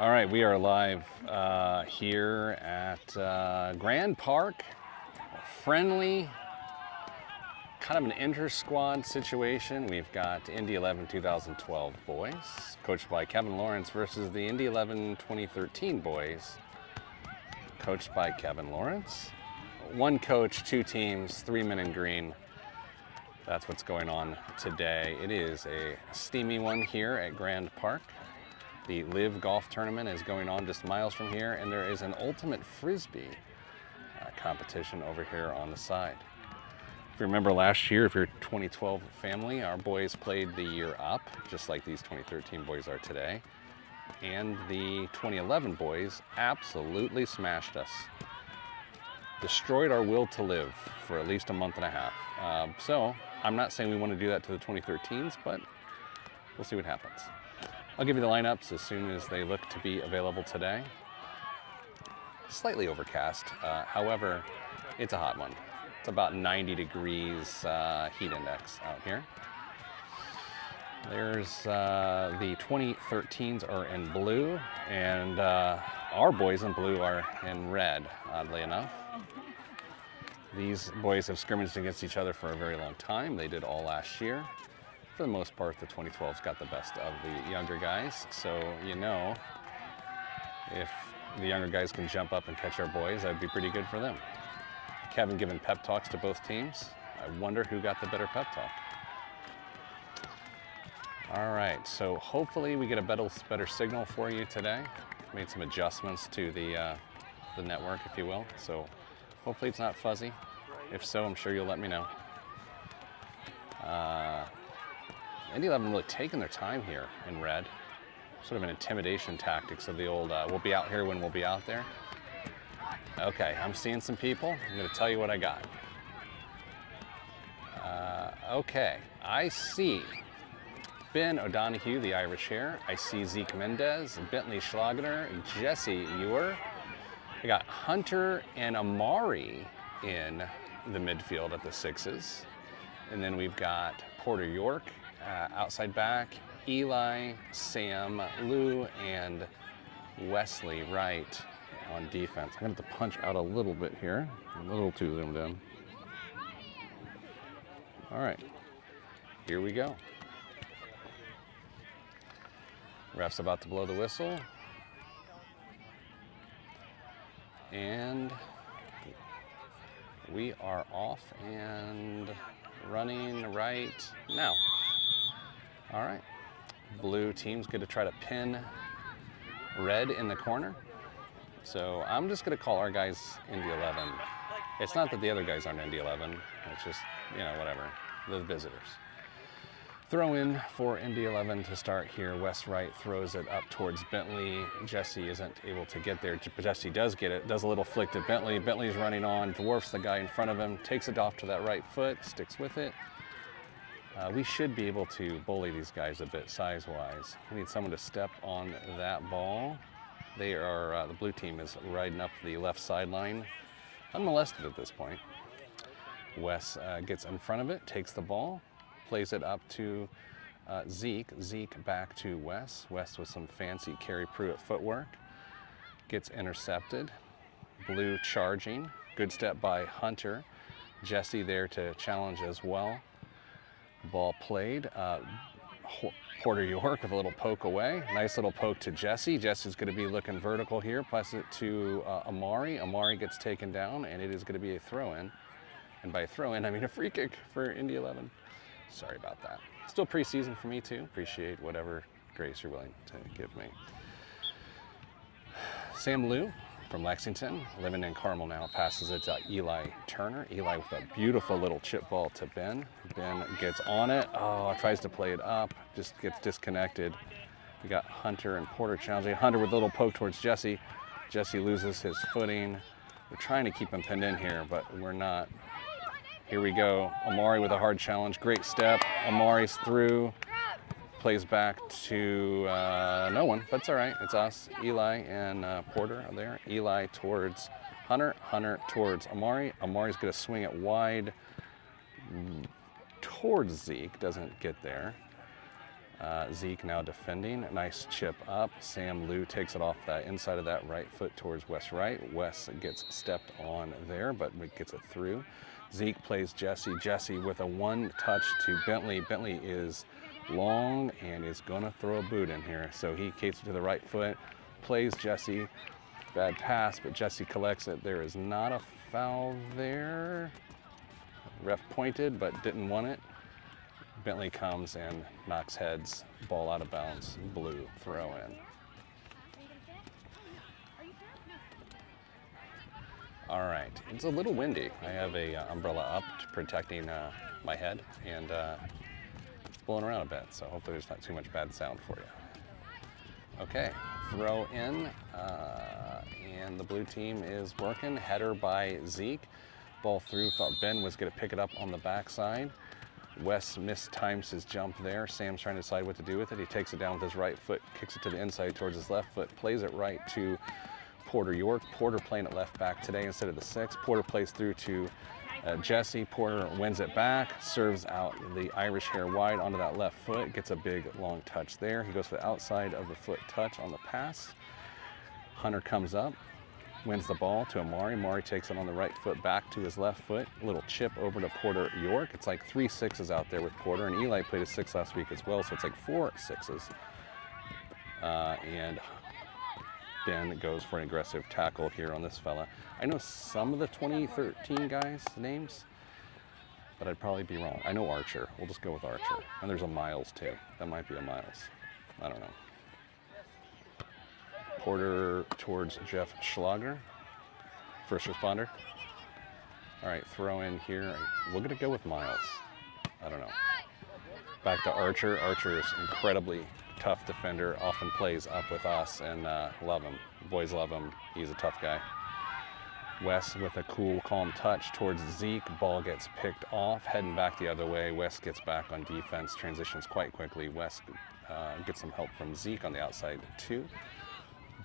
All right, we are live here at Grand Park. Friendly, kind of an inter-squad situation. We've got Indy 11 2012 boys, coached by Kevin Lawrence, versus the Indy 11 2013 boys, coached by Kevin Lawrence. One coach, two teams, 3 men in green. That's what's going on today. It is a steamy one here at Grand Park. The Live Golf Tournament is going on just miles from here, and there is an ultimate frisbee competition over here on the side. If you remember last year, if you're 2012 family, our boys played the year up, just like these 2013 boys are today. And the 2011 boys absolutely smashed us. Destroyed our will to live for at least a month and a half. So I'm not saying we want to do that to the 2013s, but we'll see what happens. I'll give you the lineups as soon as they look to be available today. Slightly overcast, however, it's a hot one. It's about 90 degrees heat index out here. There's the 2013s are in blue, and our boys in blue are in red, oddly enough. These boys have scrimmaged against each other for a very long time. They did all last year. For the most part, the 2012s got the best of the younger guys, so you know, if the younger guys can jump up and catch our boys, that'd be pretty good for them. Kevin giving pep talks to both teams. I wonder who got the better pep talk. All right, so hopefully we get a better signal for you today. Made some adjustments to the network, if you will, so hopefully it's not fuzzy. If so, I'm sure you'll let me know. Indy 11 really taking their time here in red. Sort of an intimidation tactics of the old, we'll be out here when we'll be out there. Okay, I'm seeing some people. I'm gonna tell you what I got. Okay, I see Ben O'Donohue, the Irish hair. I see Zeke Mendez, Bentley Schlagener, Jesse Ewer. I got Hunter and Amari in the midfield at the sixes. And then we've got Porter York, outside back, Eli, Sam, Lou, and Wesley Wright on defense. I'm gonna have to punch out a little bit here, a little too zoomed in. All right, here we go. Ref's about to blow the whistle. And we are off and running right now. All right, blue team's going to try to pin red in the corner. So I'm just going to call our guys Indy 11. It's not that the other guys aren't Indy 11. It's just, you know, whatever, the visitors. Throw in for Indy 11 to start here. Wes Wright throws it up towards Bentley. Jesse isn't able to get there, but Jesse does get it. Does a little flick to Bentley. Bentley's running on, dwarfs the guy in front of him, takes it off to that right foot, sticks with it. We should be able to bully these guys a bit size-wise. We need someone to step on that ball. They are, the blue team is riding up the left sideline, unmolested at this point. Wes gets in front of it, takes the ball, plays it up to Zeke. Zeke back to Wes. Wes with some fancy Kerry Pruitt footwork. Gets intercepted. Blue charging. Good step by Hunter. Jesse there to challenge as well. Ball played. Porter York with a little poke away. Nice little poke to Jesse. Jesse's going to be looking vertical here. Pass it to Amari. Amari gets taken down, and it is going to be a throw-in. And by throw-in, I mean a free kick for Indy 11. Sorry about that. Still preseason for me too. Appreciate whatever grace you're willing to give me. Sam Lou from Lexington, living in Carmel now, passes it to Eli Turner. Eli with a beautiful little chip ball to Ben. Ben gets on it. Oh, tries to play it up. Just gets disconnected. We got Hunter and Porter challenging. Hunter with a little poke towards Jesse. Jesse loses his footing. We're trying to keep him pinned in here, but we're not. Here we go. Amari with a hard challenge. Great step. Amari's through. Plays back to no one, but it's all right. It's us. Eli and Porter are there. Eli towards Hunter. Hunter towards Amari. Amari's going to swing it wide towards Zeke. Doesn't get there. Zeke now defending. Nice chip up. Sam Lou takes it off that inside of that right foot towards Wes right. Wes gets stepped on there, but gets it through. Zeke plays Jesse. Jesse with a one touch to Bentley. Bentley is long and is going to throw a boot in here. So he kicks it to the right foot, plays Jesse. Bad pass, but Jesse collects it. There is not a foul there. Ref pointed, but didn't want it. Bentley comes and knocks heads. Ball out of bounds. Blue throw in. All right, it's a little windy. I have a umbrella up protecting my head, and it's blowing around a bit, so hopefully there's not too much bad sound for you. Okay, throw in, and the blue team is working. Header by Zeke. Ball through, thought Ben was gonna pick it up on the backside. Wes mistimes his jump there. Sam's trying to decide what to do with it. He takes it down with his right foot, kicks it to the inside towards his left foot, plays it right to Porter York. Porter playing it left back today instead of the 6. Porter plays through to Jesse. Porter wins it back, serves out the Irish hair wide onto that left foot, gets a big long touch there. He goes to the outside of the foot touch on the pass. Hunter comes up, wins the ball to Amari. Amari takes it on the right foot back to his left foot. A little chip over to Porter York. It's like 3 6s out there with Porter, and Eli played a 6 last week as well, so it's like 4 6s. And Ben goes for an aggressive tackle here on this fella. I know some of the 2013 guys' names, but I'd probably be wrong. I know Archer. We'll just go with Archer. And there's a Miles too. That might be a Miles. I don't know. Porter towards Jeff Schlager, first responder. All right, throw in here. We're gonna go with Miles. I don't know. Back to Archer. Archer is incredibly tough defender, often plays up with us, and love him. Boys love him. He's a tough guy. Wes with a cool, calm touch towards Zeke. Ball gets picked off, heading back the other way. Wes gets back on defense, transitions quite quickly. Wes gets some help from Zeke on the outside too.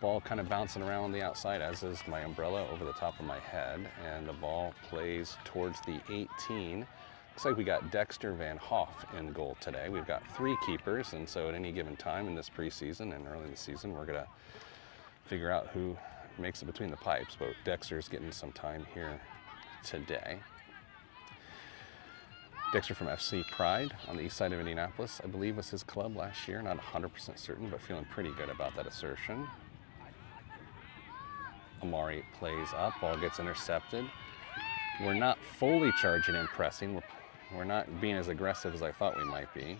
Ball kind of bouncing around on the outside, as is my umbrella over the top of my head, and the ball plays towards the 18. Looks like we got Dexter Van Hoff in goal today. We've got 3 keepers, and so at any given time in this preseason and early in the season, we're gonna figure out who makes it between the pipes, but Dexter's getting some time here today. Dexter from FC Pride on the east side of Indianapolis, I believe was his club last year. Not 100% certain, but feeling pretty good about that assertion. Amari plays up, ball gets intercepted. We're not fully charging and pressing. We're not being as aggressive as I thought we might be.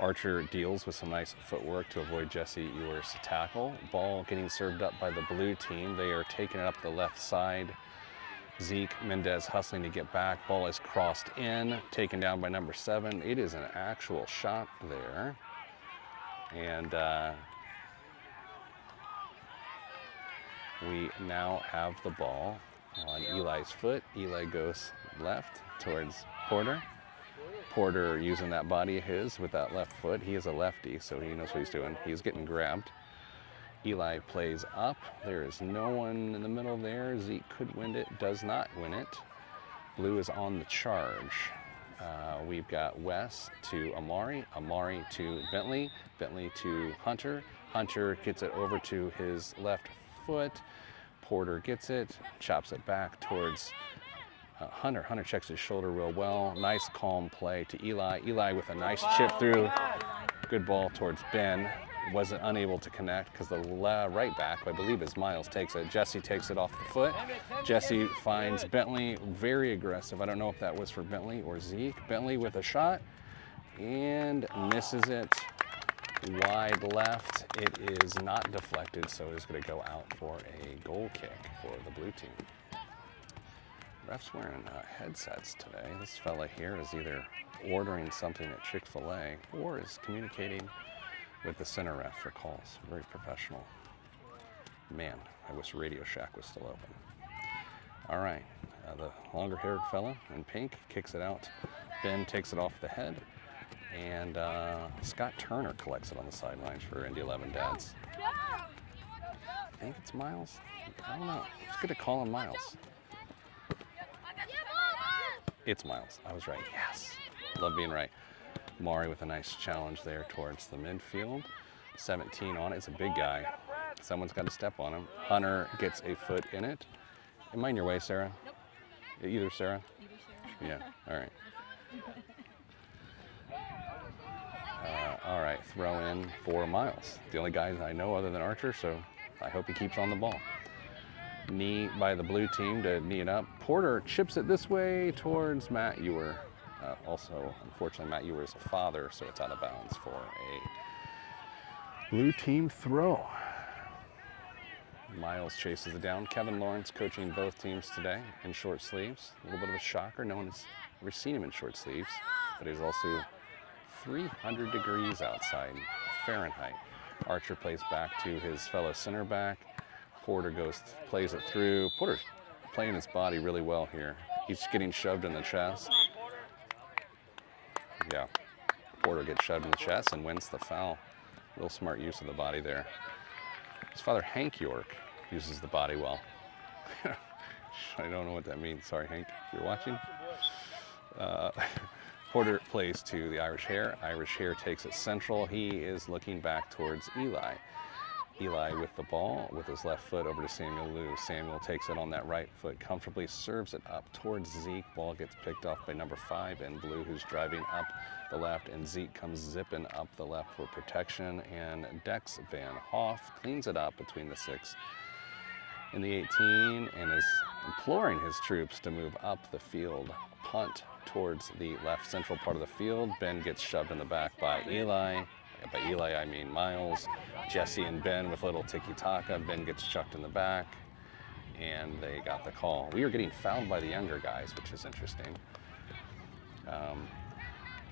Archer deals with some nice footwork to avoid Jesse Ewer's tackle. Ball getting served up by the blue team. They are taking it up the left side. Zeke Mendez hustling to get back. Ball is crossed in, taken down by number 7. It is an actual shot there. And we now have the ball on Eli's foot. Eli goes left towards Porter. Porter using that body of his with that left foot. He is a lefty, so he knows what he's doing. He's getting grabbed. Eli plays up. There is no one in the middle there. Zeke could win it, does not win it. Blue is on the charge. We've got Wes to Amari, Amari to Bentley, Bentley to Hunter. Hunter gets it over to his left foot. Porter gets it, chops it back towards Hunter. Hunter checks his shoulder real well. Nice calm play to Eli. Eli with a nice chip through. Good ball towards Ben. Wasn't unable to connect because the right back, I believe is Miles, takes it. Jesse takes it off the foot. Jesse finds Bentley, very aggressive. I don't know if that was for Bentley or Zeke. Bentley with a shot and misses it wide left. It is not deflected, so it is going to go out for a goal kick for the blue team. Ref's wearing headsets today. This fella here is either ordering something at Chick-fil-A or is communicating with the center ref for calls. Very professional. Man, I wish Radio Shack was still open. All right, the longer-haired fella in pink kicks it out. Ben takes it off the head, and Scott Turner collects it on the sidelines for Indy 11 dads. I think it's Miles. I don't know. It's good to call him Miles. It's Miles. I was right. Yes. Love being right. Mari with a nice challenge there towards the midfield. 17 on it. It's a big guy. Someone's got to step on him. Hunter gets a foot in it. Am I in your way, Sarah? Nope. Either Sarah? Either Sarah. Yeah, all right. All right, throw in for Miles. The only guys I know other than Archer, so I hope he keeps on the ball. Knee by the blue team to knee it up. Porter chips it this way towards Matt Ewer. Also, unfortunately, Matt Ewer is a father, so it's out of bounds for a blue team throw. Miles chases it down. Kevin Lawrence coaching both teams today in short sleeves. A little bit of a shocker. No one's ever seen him in short sleeves, but he's also 300 degrees outside Fahrenheit. Archer plays back to his fellow center back. Porter plays it through. Porter's playing his body really well here. He's getting shoved in the chest. Yeah, Porter gets shoved in the chest and wins the foul. Real smart use of the body there. His father, Hank York, uses the body well. I don't know what that means. Sorry, Hank, if you're watching. Porter plays to the Irish Hare. Irish Hare takes it central. He is looking back towards Eli. Eli with the ball, with his left foot over to Samuel Liu. Samuel takes it on that right foot, comfortably serves it up towards Zeke. Ball gets picked off by number 5 in blue, who's driving up the left, and Zeke comes zipping up the left for protection, and Dex Van Hoff cleans it up between the 6 and the 18 and is imploring his troops to move up the field. Punt towards the left central part of the field. Ben gets shoved in the back by Eli. By Eli, I mean Miles. Jesse and Ben with a little tiki-taka. Ben gets chucked in the back, and they got the call. We are getting fouled by the younger guys, which is interesting.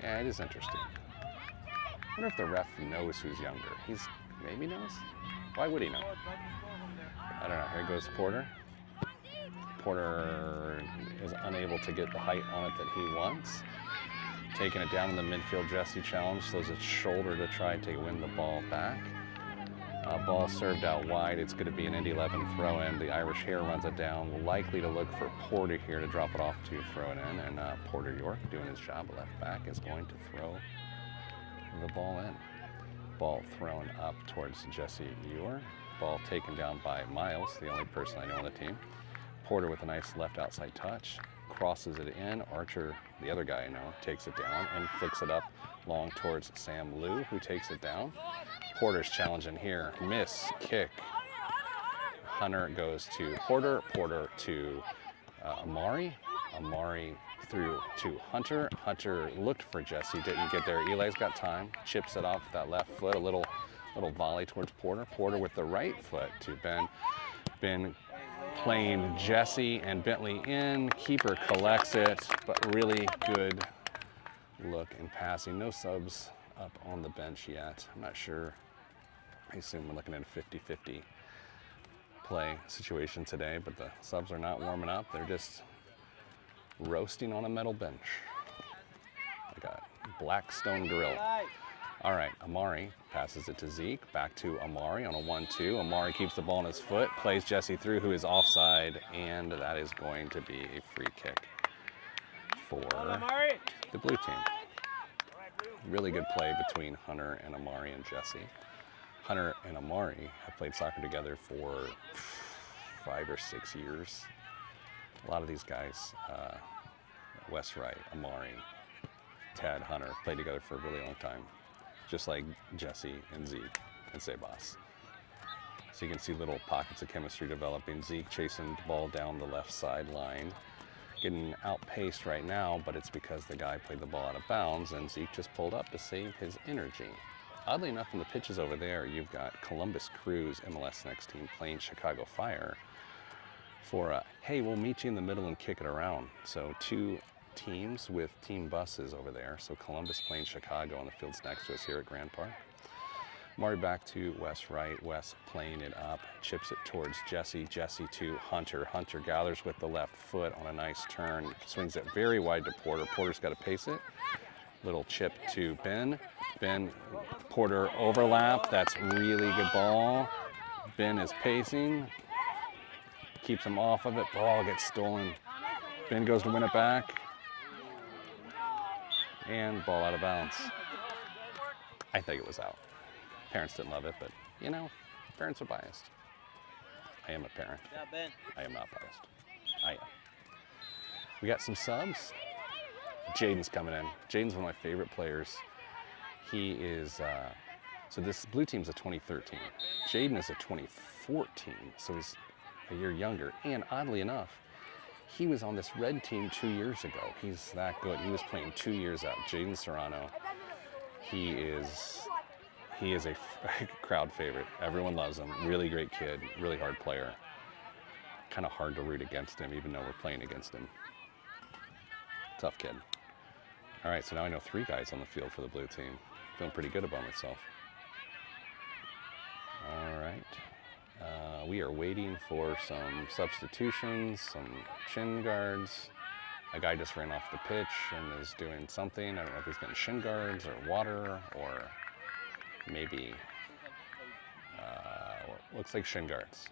Yeah, it is interesting. I wonder if the ref knows who's younger. Maybe knows? Why would he know? I don't know. Here goes Porter. Porter is unable to get the height on it that he wants. Taking it down in the midfield, Jesse challenge, slows its shoulder to try to win the ball back. Ball served out wide. It's going to be an Indy 11 throw in. The Irish Hare runs it down, likely to look for Porter here to drop it off to throw it in. And Porter York, doing his job, left back, is going to throw the ball in. Ball thrown up towards Jesse Ewer. Ball taken down by Miles, the only person I know on the team. Porter with a nice left outside touch, crosses it in. Archer, the other guy I know, takes it down and flicks it up long towards Sam Liu, who takes it down. Porter's challenging here. Miss kick. Hunter goes to Porter. Porter to Amari. Amari through to Hunter. Hunter looked for Jesse, didn't get there. Eli's got time. Chips it off with that left foot. A little volley towards Porter. Porter with the right foot to Ben. Ben playing Jesse and Bentley in. Keeper collects it, but really good look in passing. No subs up on the bench yet. I'm not sure. I assume we're looking at a 50-50 play situation today, but the subs are not warming up. They're just roasting on a metal bench. Like a Blackstone grill. All right, Amari passes it to Zeke, back to Amari on a 1-2. Amari keeps the ball in his foot, plays Jesse through, who is offside, and that is going to be a free kick for the blue team. Really good play between Hunter and Amari and Jesse. Hunter and Amari have played soccer together for 5 or 6 years. A lot of these guys, Wes Wright, Amari, Tad, Hunter, played together for a really long time. Just like Jesse and Zeke and Sebas. So you can see little pockets of chemistry developing. Zeke chasing the ball down the left sideline, getting outpaced right now, but it's because the guy played the ball out of bounds and Zeke just pulled up to save his energy. Oddly enough, in the pitches over there, you've got Columbus Crews, MLS Next team, playing Chicago Fire for a, hey, we'll meet you in the middle and kick it around. So 2 teams with team buses over there. So Columbus playing Chicago on the fields next to us here at Grand Park. Mari back to Wes Wright. Wes playing it up, chips it towards Jesse. Jesse to Hunter. Hunter gathers with the left foot on a nice turn, swings it very wide to Porter. Porter's got to pace it. Little chip to Ben. Ben, Porter overlap. That's really good ball. Ben is pacing, keeps him off of it. Ball gets stolen. Ben goes to win it back. And ball out of bounds. I think it was out. Parents didn't love it, but you know, parents are biased. I am a parent. I am not biased. I am. We got some subs. Jaden's coming in. Jaden's one of my favorite players. He is, so this blue team's a 2013. Jaden is a 2014, so he's a year younger. And oddly enough, he was on this red team 2 years ago. He's that good. He was playing 2 years out. Jaden Serrano. He is a crowd favorite. Everyone loves him. Really great kid. Really hard player. Kind of hard to root against him, even though we're playing against him. Tough kid. All right, so now I know 3 guys on the field for the blue team. Feeling pretty good about myself. All right. We are waiting for some substitutions, some shin guards. A guy just ran off the pitch and is doing something. I don't know if he's getting shin guards or water or maybe, looks like shin guards.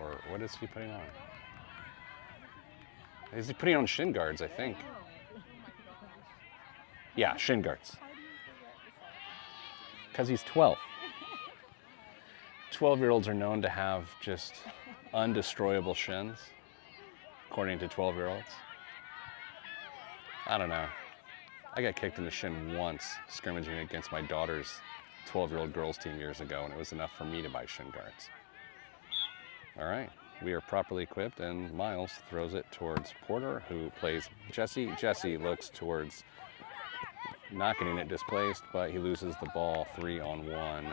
Or what is he putting on? Is he putting on shin guards, I think? Yeah, shin guards. Because he's 12. 12-year-olds are known to have just undestroyable shins, according to 12-year-olds. I don't know. I got kicked in the shin once scrimmaging against my daughter's 12-year-old girls team years ago, and it was enough for me to buy shin guards. All right, we are properly equipped, and Miles throws it towards Porter, who plays Jesse. Jesse looks towards not getting it displaced, but he loses the ball 3-on-1.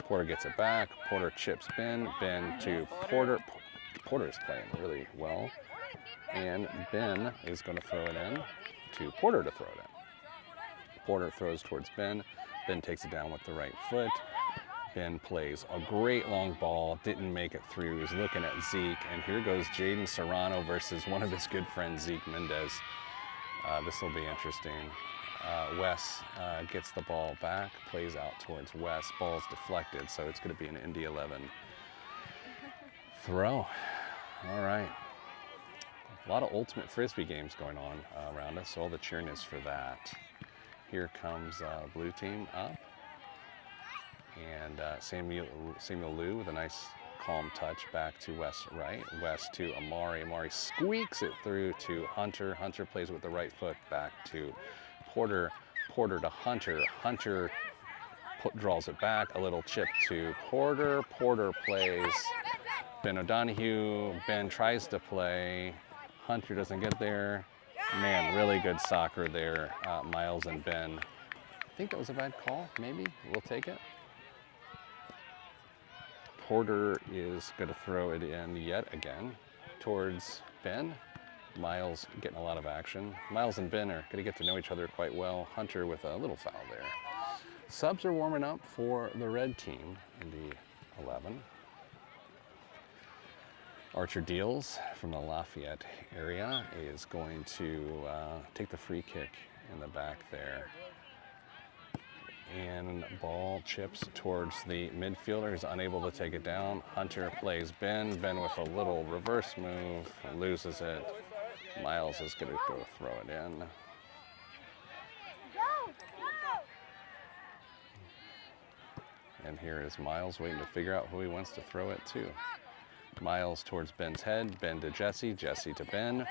Porter gets it back. Porter chips Ben. Ben to Porter. Porter is playing really well. And Ben is going to throw it in to Porter to throw it in. Porter throws towards Ben. Ben takes it down with the right foot. Ben plays a great long ball, didn't make it through. He's looking at Zeke, and here goes Jaden Serrano versus one of his good friends, Zeke Mendez. This will be interesting. Wes gets the ball back, plays out towards Wes. Ball's deflected, so it's going to be an Indy 11 throw. All right. A lot of ultimate Frisbee games going on around us, so all the cheering is for that. Here comes blue team up. And Samuel Liu with a nice calm touch back to Wes right. Wes to Amari. Amari squeaks it through to Hunter. Hunter plays with the right foot back to Porter. Porter to Hunter. Hunter draws it back. A little chip to Porter. Porter plays Ben O'Donohue. Ben tries to play. Hunter doesn't get there. Man, really good soccer there, Miles and Ben. I think that was a bad call, maybe. We'll take it. Porter is going to throw it in yet again towards Ben. Miles getting a lot of action. Miles and Ben are going to get to know each other quite well. Hunter with a little foul there. Subs are warming up for the red team in the 11. Archer Deals from the Lafayette area is going to take the free kick in the back there. And ball chips towards the midfielder. He's unable to take it down. Hunter plays Ben. Ben with a little reverse move, loses it. Miles is going to go throw it in. And here is Miles waiting to figure out who he wants to throw it to. Miles towards Ben's head. Ben to Jesse. Jesse to Ben.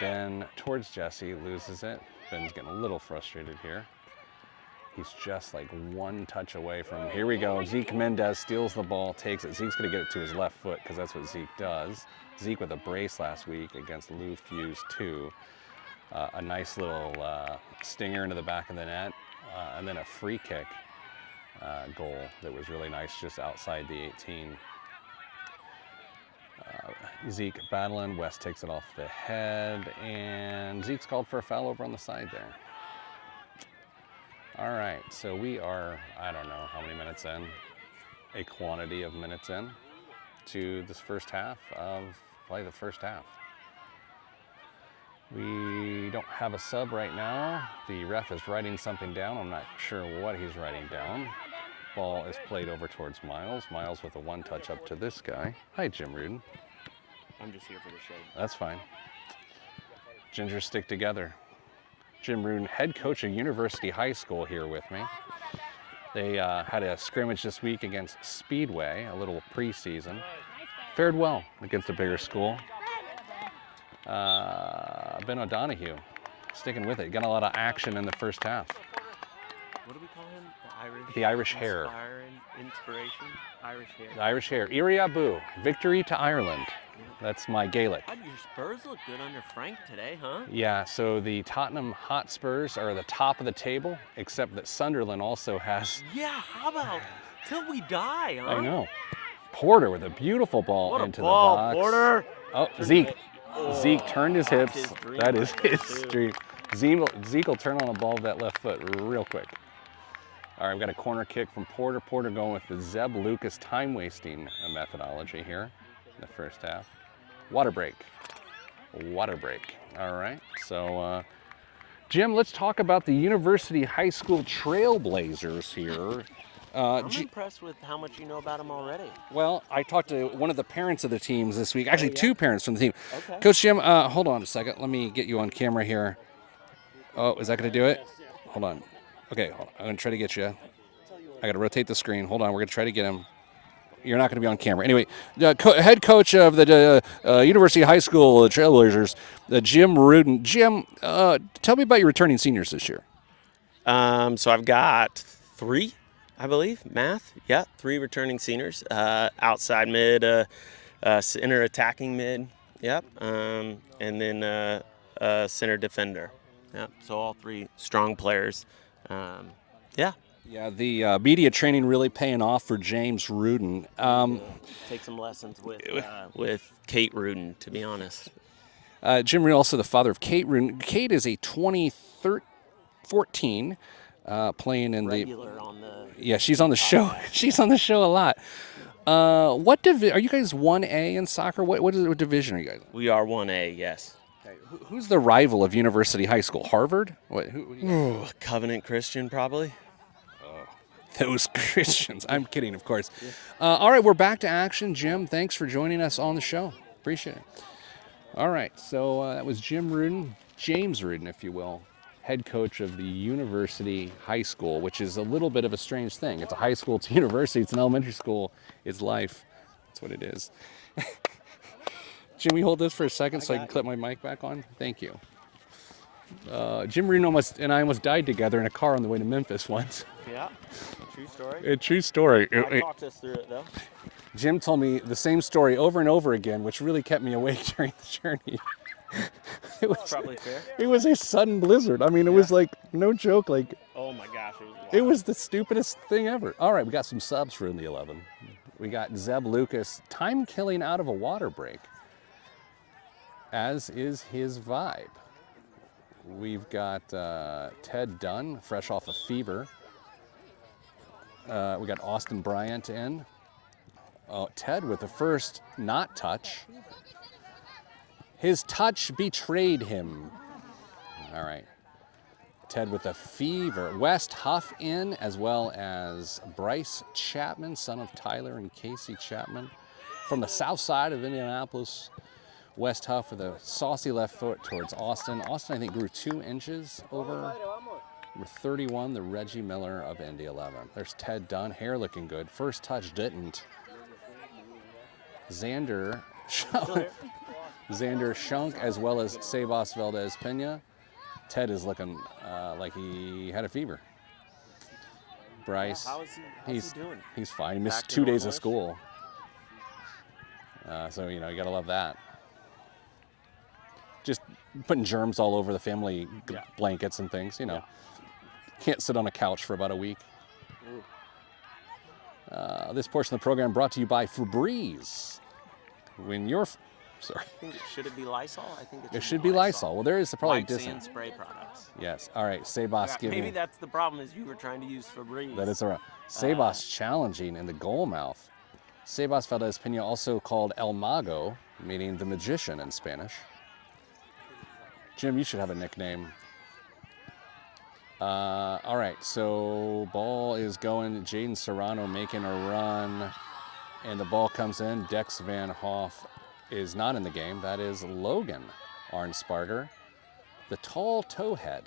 Ben towards Jesse, loses it. Ben's getting a little frustrated here. He's just like one touch away from, here we go. Zeke Mendez steals the ball, takes it. Zeke's going to get it to his left foot because that's what Zeke does. Zeke with a brace last week against Lou Fuse 2. A nice little stinger into the back of the net, and then a free kick goal that was really nice just outside the 18. Zeke battling, West takes it off the head, and Zeke's called for a foul over on the side there. All right, so we are, I don't know how many minutes in, a quantity of minutes in to this first half of probably the first half. We don't have a sub right now. The ref is writing something down. I'm not sure what he's writing down. Ball is played over towards Miles. Miles with a one-touch up to this guy. Hi, Jim Rudin. I'm just here for the show. That's fine. Gingers stick together. Jim Rudin, head coach of University High School, here with me. They had a scrimmage this week against Speedway, a little preseason. Fared well against a bigger school. Ben O'Donohue sticking with it. Got a lot of action in the first half. What do we call him? The Irish Hare. Inspiration? Irish Hare. The Irish Hare. Iri Abu. Victory to Ireland. That's my Gaelic. God, your Spurs look good under Frank today, huh? Yeah, so the Tottenham Hotspurs are the top of the table, except that Sunderland also has... Yeah, how about till we die, huh? I know. Porter with a beautiful ball What into a ball, the box. Porter. Oh, Zeke. Oh, Zeke turned his hips. his dream That is right his there, too. dream. Zeke will turn on a ball with that left foot real quick. All right, we've got a corner kick from Porter. Porter going with the Zeb Lucas time-wasting methodology here in the first half. Water break. Water break. All right, so Jim, let's talk about the University High School Trailblazers here. I'm impressed with how much you know about him already. Well, I talked to one of the parents of the teams this week. Actually, two parents from the team. Okay. Coach Jim, hold on a second. Let me get you on camera here. Oh, is that going to do it? Hold on. Okay, hold on. I'm going to try to get you. I got to rotate the screen. Hold on. We're going to try to get him. You're not going to be on camera. Anyway, head coach of the University High School Trailblazers, Jim Rudin. Jim, tell me about your returning seniors this year. So I've got 3, I believe, math. Yeah, 3 returning seniors. Outside mid, center attacking mid. Yep. And then center defender. Yep. So all 3 strong players. Yeah. Yeah, the media training really paying off for James Rudin. Take some lessons with Kate Rudin, to be honest. Jim Rudin, also the father of Kate Rudin. Kate is a 2014 playing in Regular on the. Yeah, she's on the show. She's on the show a lot. What are you guys 1A in soccer? What division are you guys? We are 1A, yes. Okay. Who's the rival of University High School? Harvard? What? Who Covenant Christian, probably. Those Christians. I'm kidding, of course. All right, we're back to action. Jim, thanks for joining us on the show. Appreciate it. All right, so that was Jim Rudin, James Rudin, if you will, head coach of the University High School, which is a little bit of a strange thing. It's a high school, it's a university, it's an elementary school, it's life. That's what it is. Jim, will you hold this for a second so I can clip my mic back on? Thank you. Jim Rudin and I almost died together in a car on the way to Memphis once. Yeah, true story. A true story. I talked us through it, though. Jim told me the same story over and over again, which really kept me awake during the journey. It was probably fair. It was a sudden blizzard. I mean, it was like, no joke, like... Oh my gosh, it was wild. It was the stupidest thing ever. All right, we got some subs for in the 11. We got Zeb Lucas, time killing out of a water break, as is his vibe. We've got Ted Dunn, fresh off a fever. We got Austin Bryant in. Ted with the first not touch. His touch betrayed him. All right. Ted with a fever. West Huff in, as well as Bryce Chapman, son of Tyler and Casey Chapman. From the south side of Indianapolis, West Huff with a saucy left foot towards Austin. Austin, I think, grew 2 inches over number 31, the Reggie Miller of Indy 11. There's Ted Dunn, hair looking good. First touch didn't. Xander Shunk, as well as Sebas Valdez Pena. Ted is looking like he had a fever. Bryce, How's he doing? He's fine. He missed Back to 2 days of normal-ish? school. So, you know, you gotta love that. Just putting germs all over the family blankets and things, you know. Yeah. Can't sit on a couch for about a week. This portion of the program brought to you by Febreze. When you're, sorry. Should it be Lysol? I think It should be Lysol. Well, there is probably Light distance. sand spray products. Yes. All right. Sebas giving. Maybe that's the problem, is you were trying to use Febreze. That is all right. Sebas challenging in the goal mouth. Sebas Valdez Pena, also called El Mago, meaning the magician in Spanish. Jim, you should have a nickname. All right, so ball is going. Jaden Serrano making a run, and the ball comes in. Dex Van Hoff is not in the game. That is Logan Arnsparger. The tall towhead.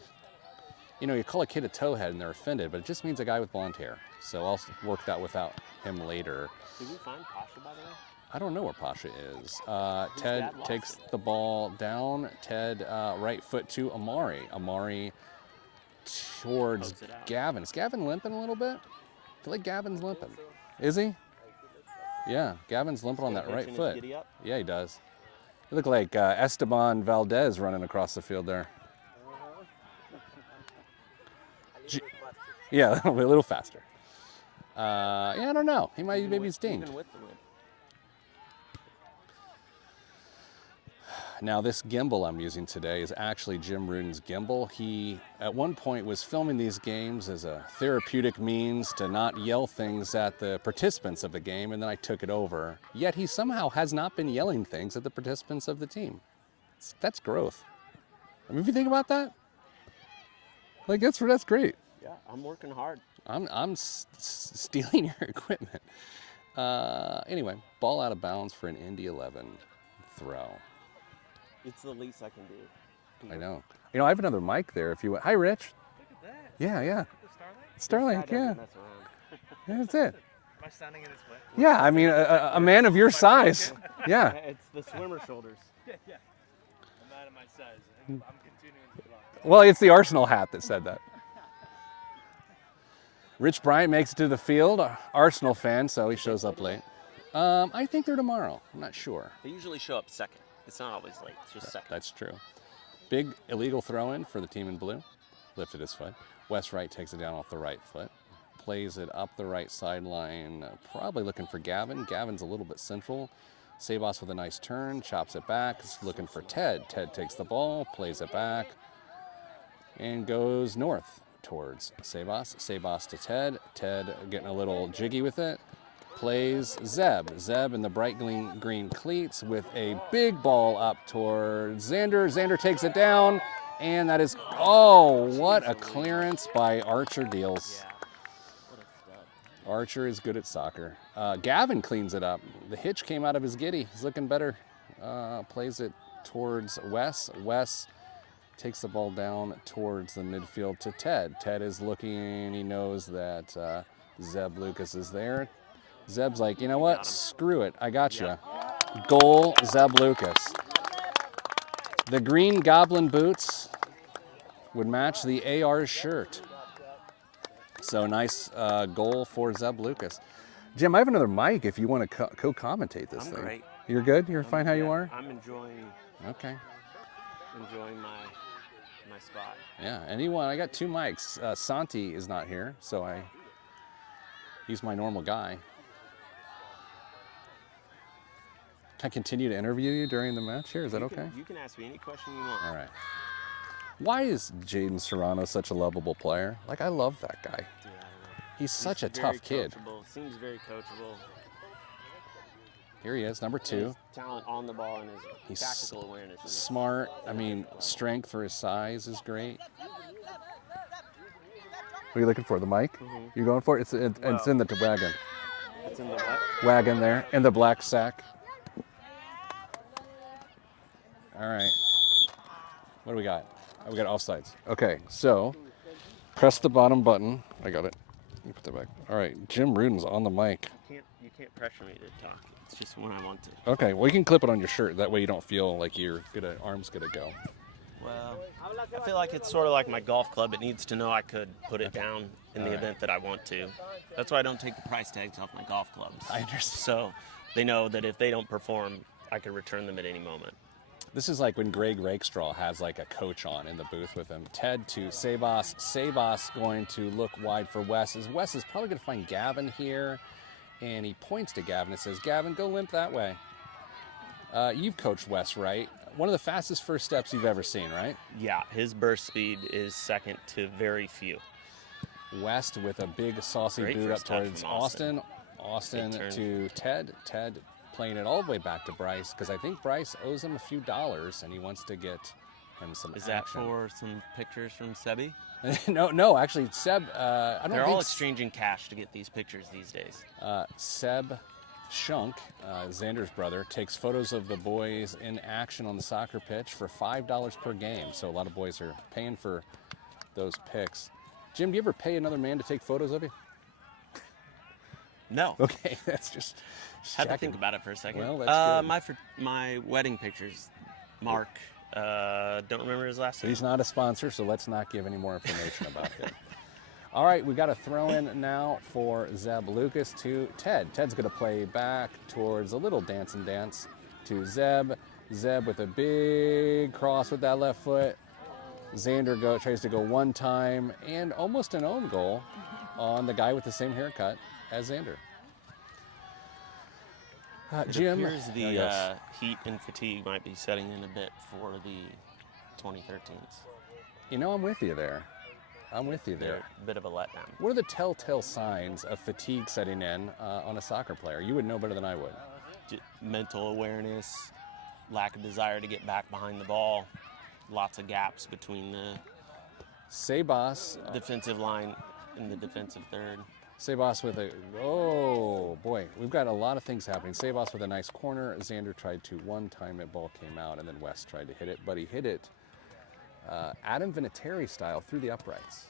You know, you call a kid a towhead and they're offended, but it just means a guy with blonde hair. So I'll work that without him later. Did we find Pasha, by the way? I don't know where Pasha is. Ted takes the ball down. Ted right foot to Amari. Amari towards Gavin. Is Gavin limping a little bit? I feel like Gavin's limping. Is he? Yeah, Gavin's limping on that right foot. Yeah, he does. You look like Esteban Valdez running across the field there. Yeah, a little faster. Yeah, I don't know. He might maybe he's dinged. Now this gimbal I'm using today is actually Jim Ruden's gimbal. He at one point was filming these games as a therapeutic means to not yell things at the participants of the game, and then I took it over. Yet he somehow has not been yelling things at the participants of the team. That's growth. I mean, if you think about that, like that's great. Yeah, I'm working hard. I'm stealing your equipment. Anyway, ball out of bounds for an Indy 11 throw. It's the least I can do. I know. You know, I have another mic there if you want. Hi, Rich. Look at that. Yeah, yeah. Starlight? Starlink, yeah. Mess around. Yeah, that's it. Am I standing in his way? Yeah, I mean, a man of your size. Yeah. It's the swimmer shoulders. Yeah. I'm not at my size. I'm continuing to block. Well, it's the Arsenal hat that said that. Rich Bryant makes it to the field. Arsenal fan, so he shows up late. I think they're tomorrow. I'm not sure. They usually show up second. It's not always late. It's just second. That's true. Big illegal throw-in for the team in blue. Lifted his foot. West Wright takes it down off the right foot. Plays it up the right sideline. Probably looking for Gavin. Gavin's a little bit central. Sabas with a nice turn. Chops it back. Is looking for Ted. Ted takes the ball. Plays it back. And goes north towards Sabas. Sabas to Ted. Ted getting a little jiggy with it. Plays Zeb. Zeb in the bright green cleats with a big ball up towards Xander. Xander takes it down, and that is, oh, what a clearance by Archer Deals. Archer is good at soccer. Gavin cleans it up. The hitch came out of his giddy. He's looking better. Plays it towards Wes. Wes takes the ball down towards the midfield to Ted. Ted is looking, he knows that Zeb Lucas is there. Zeb's like, you know what? Screw it. I got you. Goal, Zeb Lucas. The green Goblin boots would match the AR shirt. So nice goal for Zeb Lucas. Jim, I have another mic if you want to co-commentate this thing. I'm great. You're good? You're fine how you are? I'm enjoying my spot. Yeah, anyone. I got two mics. Santi is not here, so he's my normal guy. Can I continue to interview you during the match here? Is that okay? You can ask me any question you want. All right. Why is Jaden Serrano such a lovable player? Like, I love that guy. Yeah, I don't know. He's such a tough kid. Coachable. Seems very coachable. Here he is, number 2. His talent on the ball and his tactical awareness. Smart. I mean, strength for his size is great. What are you looking for? The mic? Mm-hmm. You going for it? It's in the wagon. It's in the what? Wagon there, in the black sack. All right. What do we got? Oh, we got offsides. Okay, so press the bottom button. I got it. You put that back. All right, Jim Ruden's on the mic. You can't pressure me to talk. It's just when I want to. Okay, well you can clip it on your shirt. That way you don't feel like your arm's gonna go. Well, I feel like it's sort of like my golf club. It needs to know I could put it down in the event that I want to. That's why I don't take the price tags off my golf clubs. I understand. So they know that if they don't perform, I can return them at any moment. This is like when Greg Rakestraw has like a coach on in the booth with him. Ted to Sabas. Sabas going to look wide for Wes. Wes is probably going to find Gavin here. And he points to Gavin and says, Gavin, go limp that way. You've coached Wes, right? One of the fastest first steps you've ever seen, right? Yeah, his burst speed is second to very few. West with a big saucy Great boot up first touch towards from Austin. Austin to Ted. Ted playing it all the way back to Bryce because I think Bryce owes him a few dollars and he wants to get him some Is that action. for some pictures from Sebi? No, actually, Seb, I don't They're think... all exchanging cash to get these pictures these days. Seb Shunk, Xander's brother, takes photos of the boys in action on the soccer pitch for $5 per game. So a lot of boys are paying for those pics. Jim, do you ever pay another man to take photos of you? No. Okay, that's just Had to checking. think about it for a second. Well, that's good. My wedding pictures, Mark. Don't remember his last name. He's not a sponsor, so let's not give any more information about him. All right, we got a throw in now for Zeb Lucas to Ted. Ted's going to play back towards a little dance and dance to Zeb. Zeb with a big cross with that left foot. Xander tries to go one time and almost an own goal on the guy with the same haircut as Xander. Jim, appears the heat and fatigue might be setting in a bit for the 2013s. You know, I'm with you there. I'm with you there. They're a bit of a letdown. What are the telltale signs of fatigue setting in on a soccer player? You would know better than I would. Mental awareness, lack of desire to get back behind the ball, lots of gaps between the Sebas. defensive line and the defensive third. Sebas with oh boy, we've got a lot of things happening. Sebas with a nice corner. Xander tried to one time it, ball came out, and then West tried to hit it, but he hit it Adam Vinatieri style through the uprights.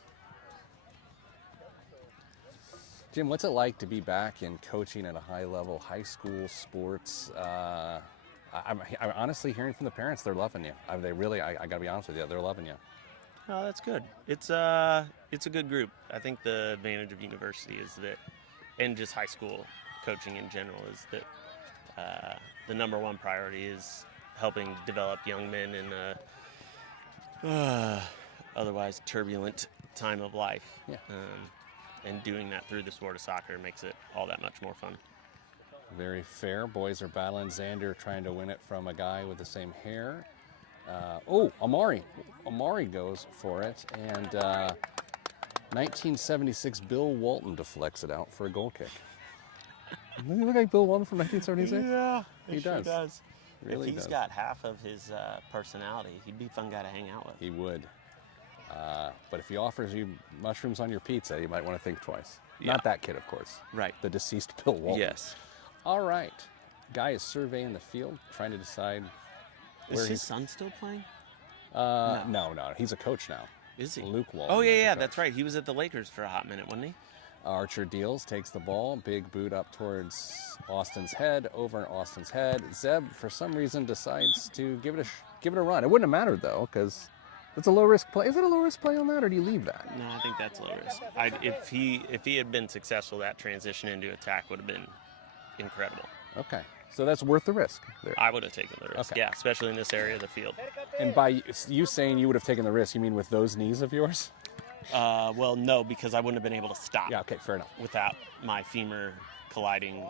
Jim, what's it like to be back in coaching at a high level, high school sports? I'm honestly hearing from the parents, they're loving you. They really, I got to be honest with you, they're loving you. Oh, that's good. It's a good group. I think the advantage of university is that, and just high school coaching in general, is that the number one priority is helping develop young men in a otherwise turbulent time of life. Yeah. And doing that through the sport of soccer makes it all that much more fun. Very fair. Boys are battling. Xander trying to win it from a guy with the same hair. Amari. Amari goes for it, and 1976 Bill Walton deflects it out for a goal kick. Doesn't he look like Bill Walton from 1976? Yeah, he does. Sure does. Really if he's does. got half of his personality, he'd be a fun guy to hang out with. He would. But if he offers you mushrooms on your pizza, you might want to think twice. Yeah. Not that kid, of course. Right. The deceased Bill Walton. Yes. All right. Guy is surveying the field, trying to decide where Is his he's... son still playing? No. He's a coach now. Is he? Luke Walton. Oh, is a yeah, coach. that's right. He was at the Lakers for a hot minute, wasn't he? Archer deals, takes the ball, big boot up towards Austin's head, over Austin's head. Zeb, for some reason, decides to give it a run. It wouldn't have mattered though, because it's a low risk play. Is it a low risk play on that, or do you leave that? No, I think that's low risk. If he had been successful, that transition into attack would have been incredible. Okay, so that's worth the risk. There. I would have taken the risk. Okay. Yeah, especially in this area of the field. And by you saying you would have taken the risk, you mean with those knees of yours? Well, no, because I wouldn't have been able to stop. Yeah. Okay. Fair enough. Without my femur colliding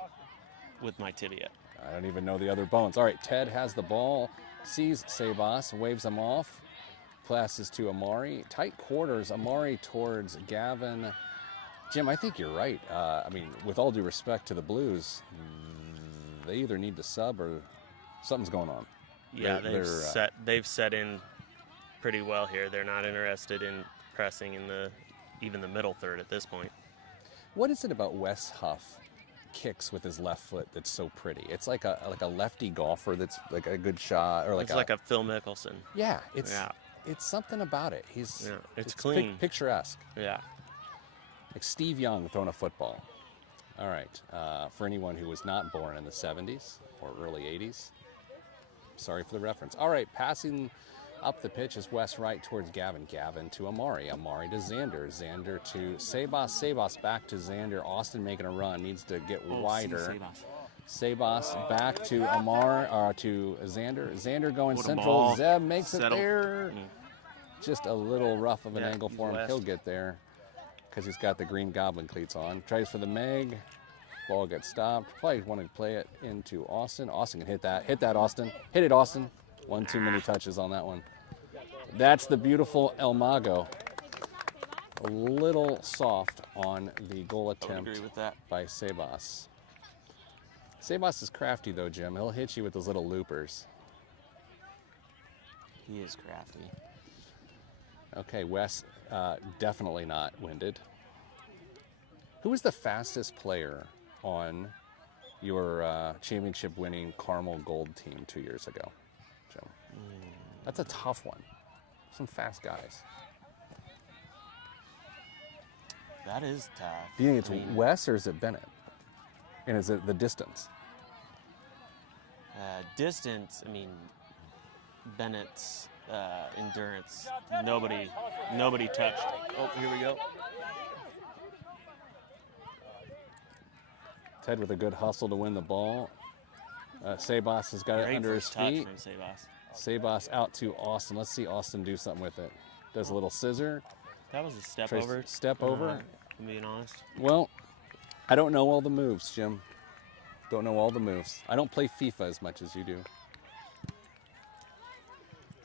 with my tibia. I don't even know the other bones. All right, Ted has the ball, sees Sebas, waves him off, passes to Amari. Tight quarters, Amari towards Gavin. Jim, I think you're right. I mean, with all due respect to the Blues, they either need to sub or something's going on. Yeah, they've set in pretty well here. They're not interested in pressing in even the middle third at this point. What is it about Wes Huff kicks with his left foot that's so pretty? It's like a lefty golfer that's like a good shot, or It's like a Phil Mickelson. Yeah, it's something about it. It's clean, picturesque. Yeah, like Steve Young throwing a football. All right, for anyone who was not born in the 70s or early 80s, sorry for the reference. All right, passing up the pitch is Wes right towards Gavin. Gavin to Amari. Amari to Xander. Xander to Sebas. Sebas back to Xander. Austin making a run. Needs to get wider. Sebas back to to Xander. Xander going central. Ball. Zeb makes Settle. it there. Just a little rough of an angle for him. West. He'll get there because he's got the green goblin cleats on. Tries for the Meg. Ball gets stopped. Probably wanted to play it into Austin. Austin can hit that. Hit that, Austin. Hit it, Austin. One too many touches on that one. That's the beautiful El Mago. A little soft on the goal attempt agree with that. by Sebas. Sebas is crafty though, Jim. He'll hit you with those little loopers. He is crafty. Okay, Wes, definitely not winded. Who was the fastest player on your championship-winning Carmel Gold team 2 years ago, Jim? That's a tough one. Some fast guys. That is tough. Do you think it's Wes or is it Bennett? And is it the distance? Distance, I mean, Bennett's endurance, nobody touched. Oh, here we go. Ted with a good hustle to win the ball. Sabas has got it under his feet. From Sabas. Sabas out to Austin. Let's see Austin do something with it. Does a little scissor. That was a step Trace, over. Step over. I'm being honest. Well, I don't know all the moves, Jim. Don't know all the moves. I don't play FIFA as much as you do.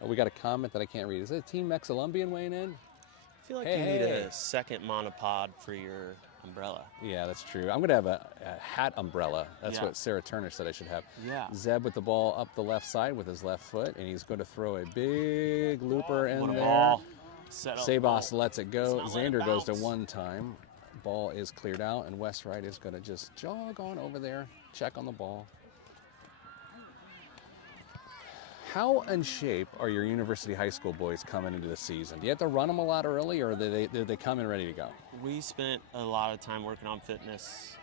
Oh, we got a comment that I can't read. Is it Team Colombian weighing in? I feel like you need a second monopod for your umbrella. Yeah, that's true. I'm going to have a hat umbrella. That's what Sarah Turner said I should have. Yeah. Zeb with the ball up the left side with his left foot, and he's going to throw a big looper in there. Ball. Sabas lets it go. Xander goes to bounce. one time. Ball is cleared out, and Wes Wright is going to just jog on over there, check on the ball. How in shape are your university high school boys coming into the season? Do you have to run them a lot early, or do they come in ready to go? We spent a lot of time working on fitness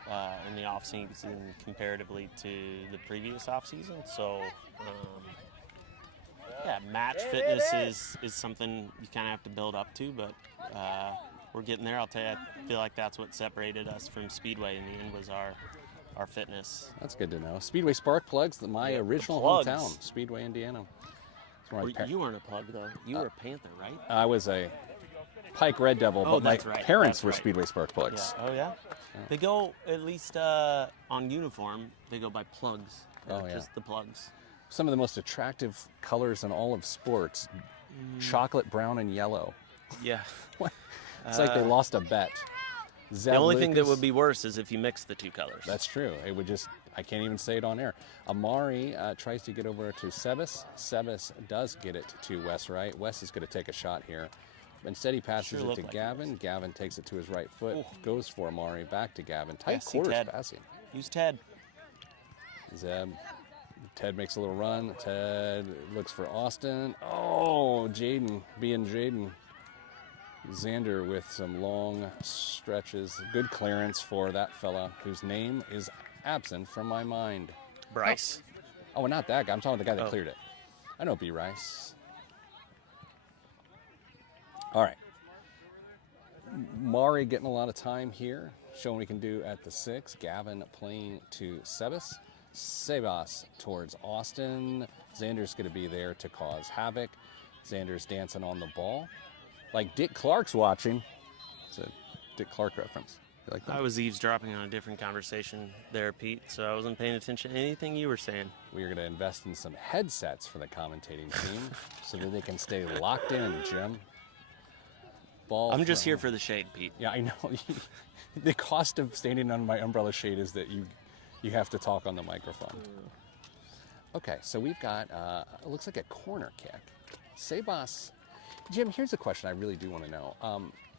in the off season comparatively to the previous off season. So, yeah, match fitness is something you kind of have to build up to, but we're getting there. I'll tell you, I feel like that's what separated us from Speedway in the end was our fitness. That's good to know. Speedway Spark Plugs, my original hometown, Speedway, Indiana. You weren't a plug, though. You were a Panther, right? I was a Pike Red Devil, but my parents were Speedway Spark Plugs. Yeah. Oh, yeah? They go, at least on uniform, they go by plugs. Just the plugs. Some of the most attractive colors in all of sports, chocolate brown and yellow. Yeah. It's like they lost a bet. The only thing that would be worse is if you mix the two colors. That's true. It would just, I can't even say it on air. Amari tries to get over to Sebas. Sebas does get it to Wes Wright. Wes is going to take a shot here. Instead, he passes it to Gavin. Gavin takes it to his right foot, goes for Amari, back to Gavin. Tight quarters passing. Use Ted. Zeb. Ted makes a little run. Ted looks for Austin. Oh, Jaden being Jaden. Xander with some long stretches. Good clearance for that fella whose name is absent from my mind. Bryce. Oh, not that guy. I'm talking about the guy that cleared it. I know B. Rice. All right. Mari getting a lot of time here. Showing what he can do at the 6. Gavin playing to Sebas. Sebas towards Austin. Xander's going to be there to cause havoc. Xander's dancing on the ball. Like Dick Clark's watching. It's a Dick Clark reference. You like that? I was eavesdropping on a different conversation there, Pete, so I wasn't paying attention to anything you were saying. We are going to invest in some headsets for the commentating team so that they can stay locked in, Jim. I'm just here for the shade, Pete. Yeah, I know. The cost of standing under my umbrella shade is that you have to talk on the microphone. Okay, so we've got, it looks like a corner kick. Sebas. Jim, here's a question I really do want to know.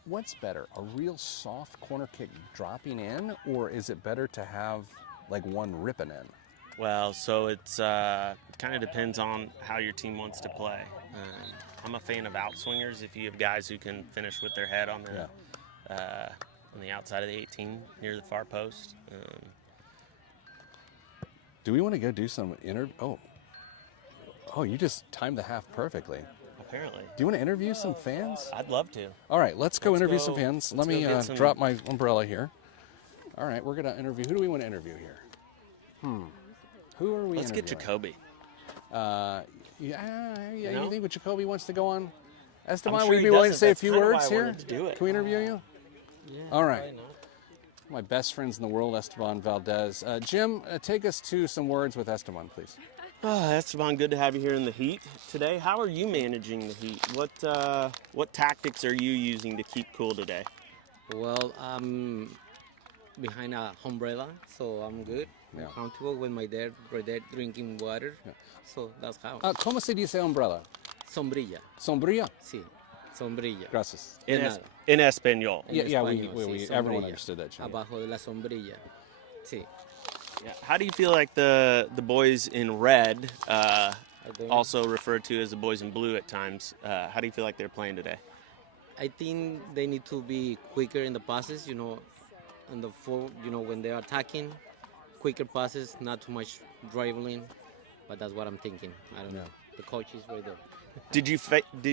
What's better, a real soft corner kick dropping in, or is it better to have like one ripping in? Well, so it's kind of depends on how your team wants to play. I'm a fan of outswingers. If you have guys who can finish with their head on the outside of the 18 near the far post. Do we want to go do some interview? Oh, you just timed the half perfectly. Apparently. Do you want to interview some fans? I'd love to. All right, let's go interview some fans. Let me drop my umbrella here. All right, we're going to interview. Who do we want to interview here? Who are we Let's interviewing? get Jacoby. You think Jacoby wants to go on? Esteban, sure would you he be willing to does. say a That's few kind of why words I here? wanted to do it. Can we interview you? Yeah. All right. My best friends in the world, Esteban Valdez. Jim, take us to some words with Esteban, please. Esteban, good to have you here in the heat today. How are you managing the heat? What tactics are you using to keep cool today? Well, I'm behind a umbrella, so I'm good. I'm comfortable with my dad right there drinking water. So that's how. ¿Cómo se dice umbrella? Sombrilla. Sombrilla? Sí, sombrilla. Gracias. In Espanol. Yeah, Español, we sí, everyone sombrilla. understood that, Jim. Abajo de la sombrilla. Sí. Yeah. How do you feel like the boys in red, I think also referred to as the boys in blue at times, how do you feel like they're playing today? I think they need to be quicker in the passes. And when they are attacking, quicker passes, not too much dribbling. But that's what I'm thinking. I don't know. The coach is right there. Did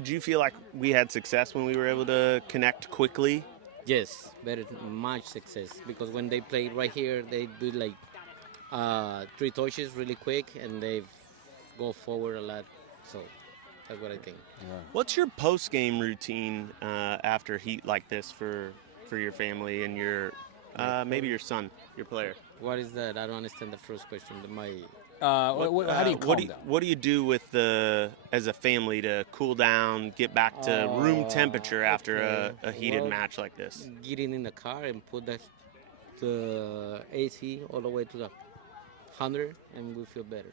you feel like we had success when we were able to connect quickly? Yes, very much success because when they play right here, they do like three touches really quick and they go forward a lot. So that's what I think. What's your post game routine after heat like this for your family and your maybe your son, your player? What is that? I don't understand the first question. How do you calm down? What do you do with as a family to cool down, get back to room temperature after a heated match like this? Getting in the car and put the AC all the way to the 100 and we feel better.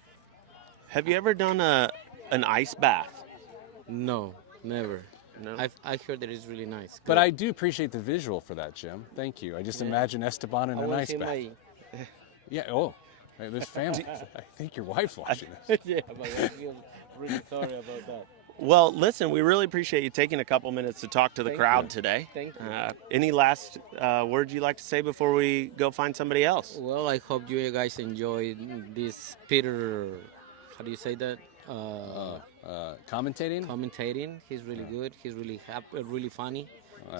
Have you ever done an ice bath? No, never. No. I heard that it's really nice. But I do appreciate the visual for that, Jim. Thank you. I just imagine Esteban in an ice bath. Yeah. Oh, hey, this family. I think your wife's watching this. Yeah, but I feel really sorry about that. Well, listen, we really appreciate you taking a couple minutes to talk to the crowd today. Thank you. Any last words you'd like to say before we go find somebody else? Well, I hope you guys enjoyed this Peter. How do you say that? Commentating? Commentating. He's really good. He's really happy, really funny.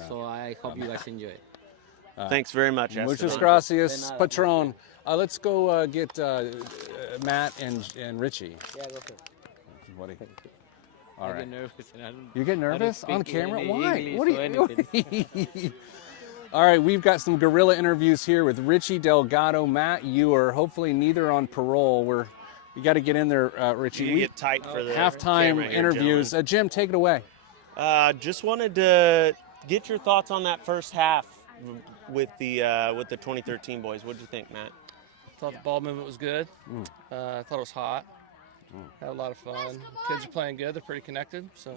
So I hope you guys enjoy it. Thanks very much, Esteban. Muchas gracias, Patron. Let's go get Matt and Richie. Yeah, go for it. What do you I All get right. nervous and I don't. You get nervous on speak camera? any Why? English What do you? All right, we've got some guerrilla interviews here with Richie Delgado. Matt, you are hopefully neither on parole. You got to get in there, Richie. You get tight for the halftime camera here, interviews. Jim, take it away. Just wanted to get your thoughts on that first half with the 2013 boys. What did you think, Matt? Thought the ball movement was good. I thought it was hot. Had a lot of fun. Kids are playing good. They're pretty connected. So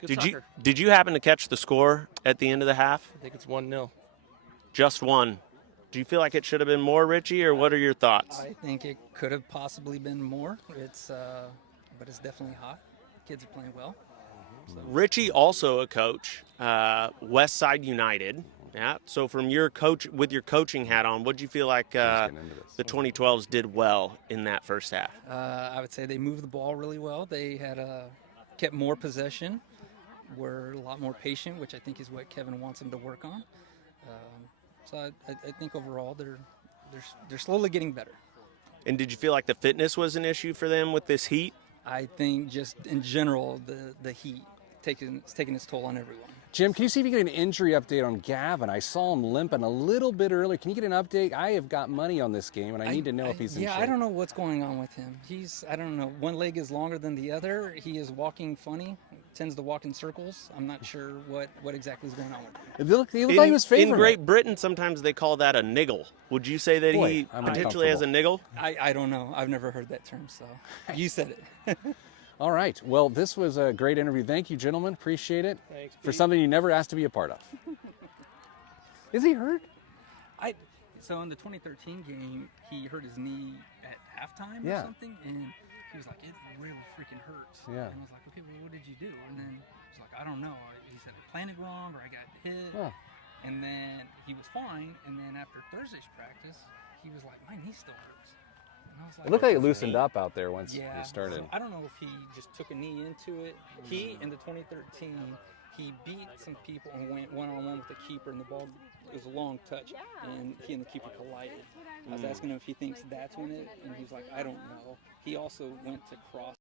good soccer. Did you happen to catch the score at the end of the half? I think it's 1-0. Just one. Do you feel like it should have been more, Richie, or what are your thoughts? I think it could have possibly been more. But it's definitely hot. Kids are playing well. Richie, also a coach, West Side United. Yeah. So from your coaching hat on, what did you feel like the 2012s did well in that first half? I would say they moved the ball really well. They had kept more possession, were a lot more patient, which I think is what Kevin wants them to work on. So I think overall they're slowly getting better. And did you feel like the fitness was an issue for them with this heat? I think just in general the heat it's taking its toll on everyone. Jim, can you see if you get an injury update on Gavin? I saw him limping a little bit earlier. Can you get an update? I have got money on this game, and I need to know if he's in shape. Yeah, I don't know what's going on with him. I don't know. One leg is longer than the other. He is walking funny. Tends to walk in circles. I'm not sure what exactly is going on with him. He looked like he was favoring In Great Britain, sometimes they call that a niggle. Would you say that he potentially has a niggle? I don't know. I've never heard that term, so you said it. All right. Well, this was a great interview. Thank you, gentlemen. Appreciate it. Thanks, for Pete. something you never asked to be a part of. Is he hurt? So in the 2013 game, he hurt his knee at halftime Yeah. or something, and he was like, "It really freaking hurts." Yeah. And I was like, "Okay, well, what did you do?" And then he's like, "I don't know." He said, "I planted wrong, or I got hit." Yeah. And then he was fine. And then after Thursday's practice, he was like, "My knee still hurts." And I was like, It looked like it "Okay." loosened up out there once Yeah. you started. So I don't know if he just took a knee into it. He, in the 2013, he beat some people and went one-on-one with the keeper, and the ball, it was a long touch, and he and the keeper collided. I was asking him if he thinks that's when and he's like, I don't know. He also went to cross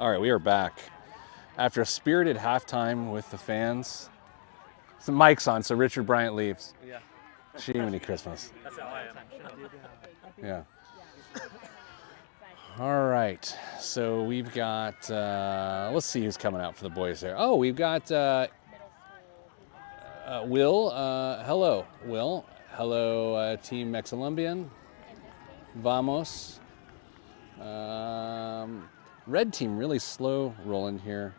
All right, we are back. After a spirited halftime with the fans, some mics on so Richard Bryant leaves. Yeah. Jiminy Christmas. That's how I am. Yeah. All right, so we've got, let's see who's coming out for the boys there. Oh, we've got Will. Hello, Will. Hello, Team Exolumbian. Vamos. Red team really slow rolling here.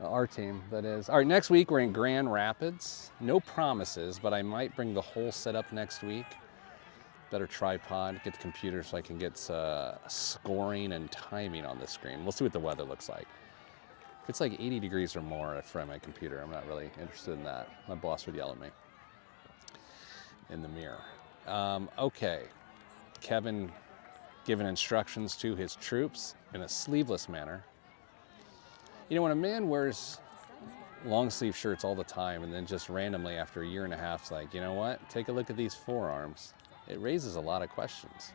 Our team, that is. All right, next week we're in Grand Rapids. No promises, but I might bring the whole setup next week. Better tripod, get the computer so I can get scoring and timing on the screen. We'll see what the weather looks like. If it's like 80 degrees or more in front of my computer, I'm not really interested in that. My boss would yell at me in the mirror. Okay, Kevin giving instructions to his troops in a sleeveless manner. You know, when a man wears long sleeve shirts all the time and then just randomly after a year and a half is like, you know what, take a look at these forearms, it raises a lot of questions.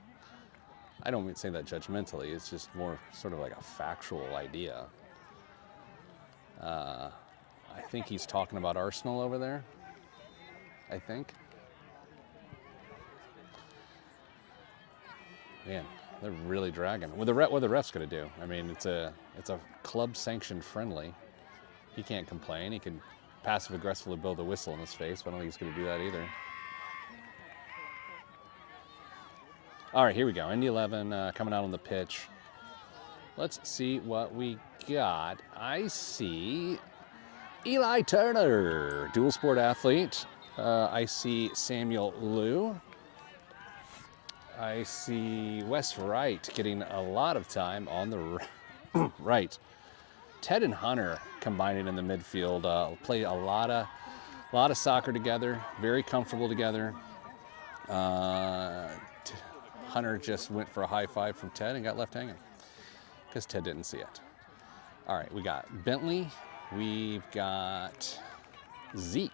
I don't mean to say that judgmentally, it's just more sort of like a factual idea. I think he's talking about Arsenal over there, I think. Man, they're really dragging. What the ref's gonna do? I mean, it's a club-sanctioned friendly. He can't complain. He can passive-aggressively blow the whistle in his face, but I don't think he's gonna do that either. All right, here we go. Indy 11 coming out on the pitch. Let's see what we got. I see Eli Turner, dual sport athlete. I see Samuel Liu. I see Wes Wright getting a lot of time on the right. Ted and Hunter combining in the midfield, play a lot of soccer together, very comfortable together. Hunter just went for a high five from Ted and got left hanging because Ted didn't see it. All right, we got Bentley, we've got Zeke,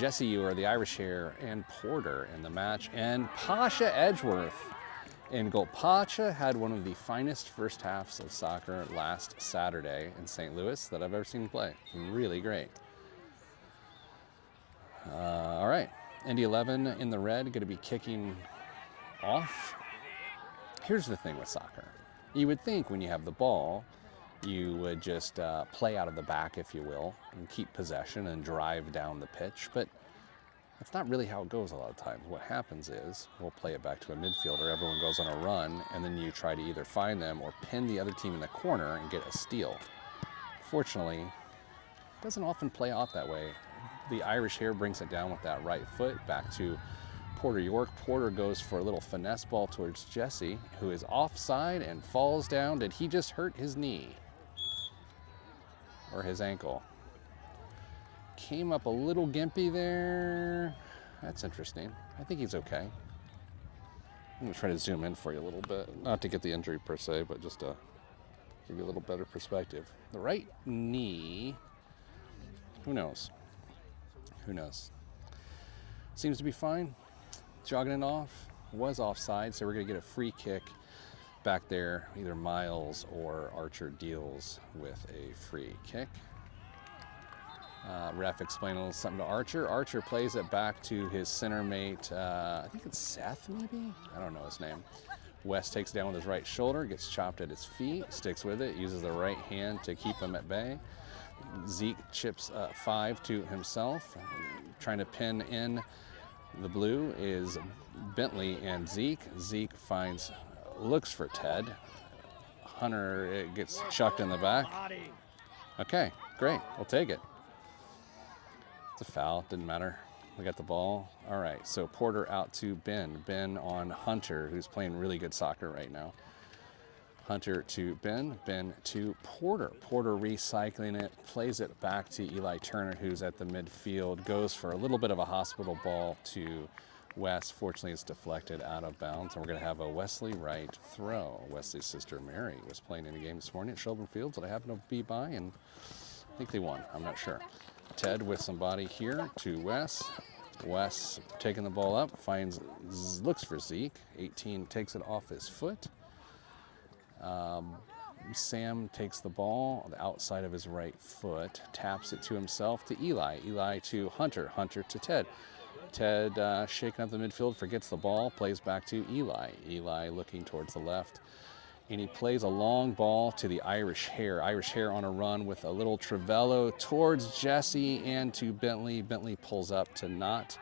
Jesse Ewer, the Irish Hair, and Porter in the match, and Pasha Edgeworth in goal. Pasha had one of the finest first halves of soccer last Saturday in St. Louis that I've ever seen play. Really great. All right, Indy 11 in the red, going to be kicking off. Here's the thing with soccer. You would think when you have the ball, you would just play out of the back, if you will, and keep possession and drive down the pitch, but that's not really how it goes a lot of times. What happens is we'll play it back to a midfielder, everyone goes on a run, and then you try to either find them or pin the other team in the corner and get a steal. Fortunately, it doesn't often play off that way. The Irish Hair brings it down with that right foot back to Porter York. Porter goes for a little finesse ball towards Jesse, who is offside and falls down. Did he just hurt his knee? Or his ankle? Came up a little gimpy there. That's interesting. I think he's okay. I'm gonna try to zoom in for you a little bit. Not to get the injury per se, but just to give you a little better perspective. The right knee, who knows? Who knows? Seems to be fine. Jogging it off, was offside, so we're gonna get a free kick back there. Either Miles or Archer deals with a free kick. Ref explained a little something to Archer. Archer plays it back to his center mate, I think it's Seth maybe? I don't know his name. West takes it down with his right shoulder, gets chopped at his feet, sticks with it, uses the right hand to keep him at bay. Zeke chips 5 to himself, trying to pin in the blue is Bentley and Zeke. Zeke looks for Ted. Hunter, it gets chucked in the back. Okay, great, we'll take it. It's a foul, didn't matter. We got the ball. All right, so Porter out to Ben. Ben on Hunter, who's playing really good soccer right now. Hunter to Ben, Ben to Porter. Porter recycling it, plays it back to Eli Turner, who's at the midfield, goes for a little bit of a hospital ball to Wes. Fortunately, it's deflected out of bounds, and we're gonna have a Wesley Wright throw. Wesley's sister Mary was playing in a game this morning at Shelburne Fields that I happened to be by, and I think they won, I'm not sure. Ted with somebody here to Wes. Wes taking the ball up, looks for Zeke. 18 takes it off his foot. Sam takes the ball on the outside of his right foot, taps it to himself to Eli. Eli to Hunter. Hunter to Ted. Ted shaking up the midfield, forgets the ball, plays back to Eli. Eli looking towards the left. And he plays a long ball to the Irish Hare. Irish Hare on a run with a little Travello towards Jesse and to Bentley. Bentley pulls up to not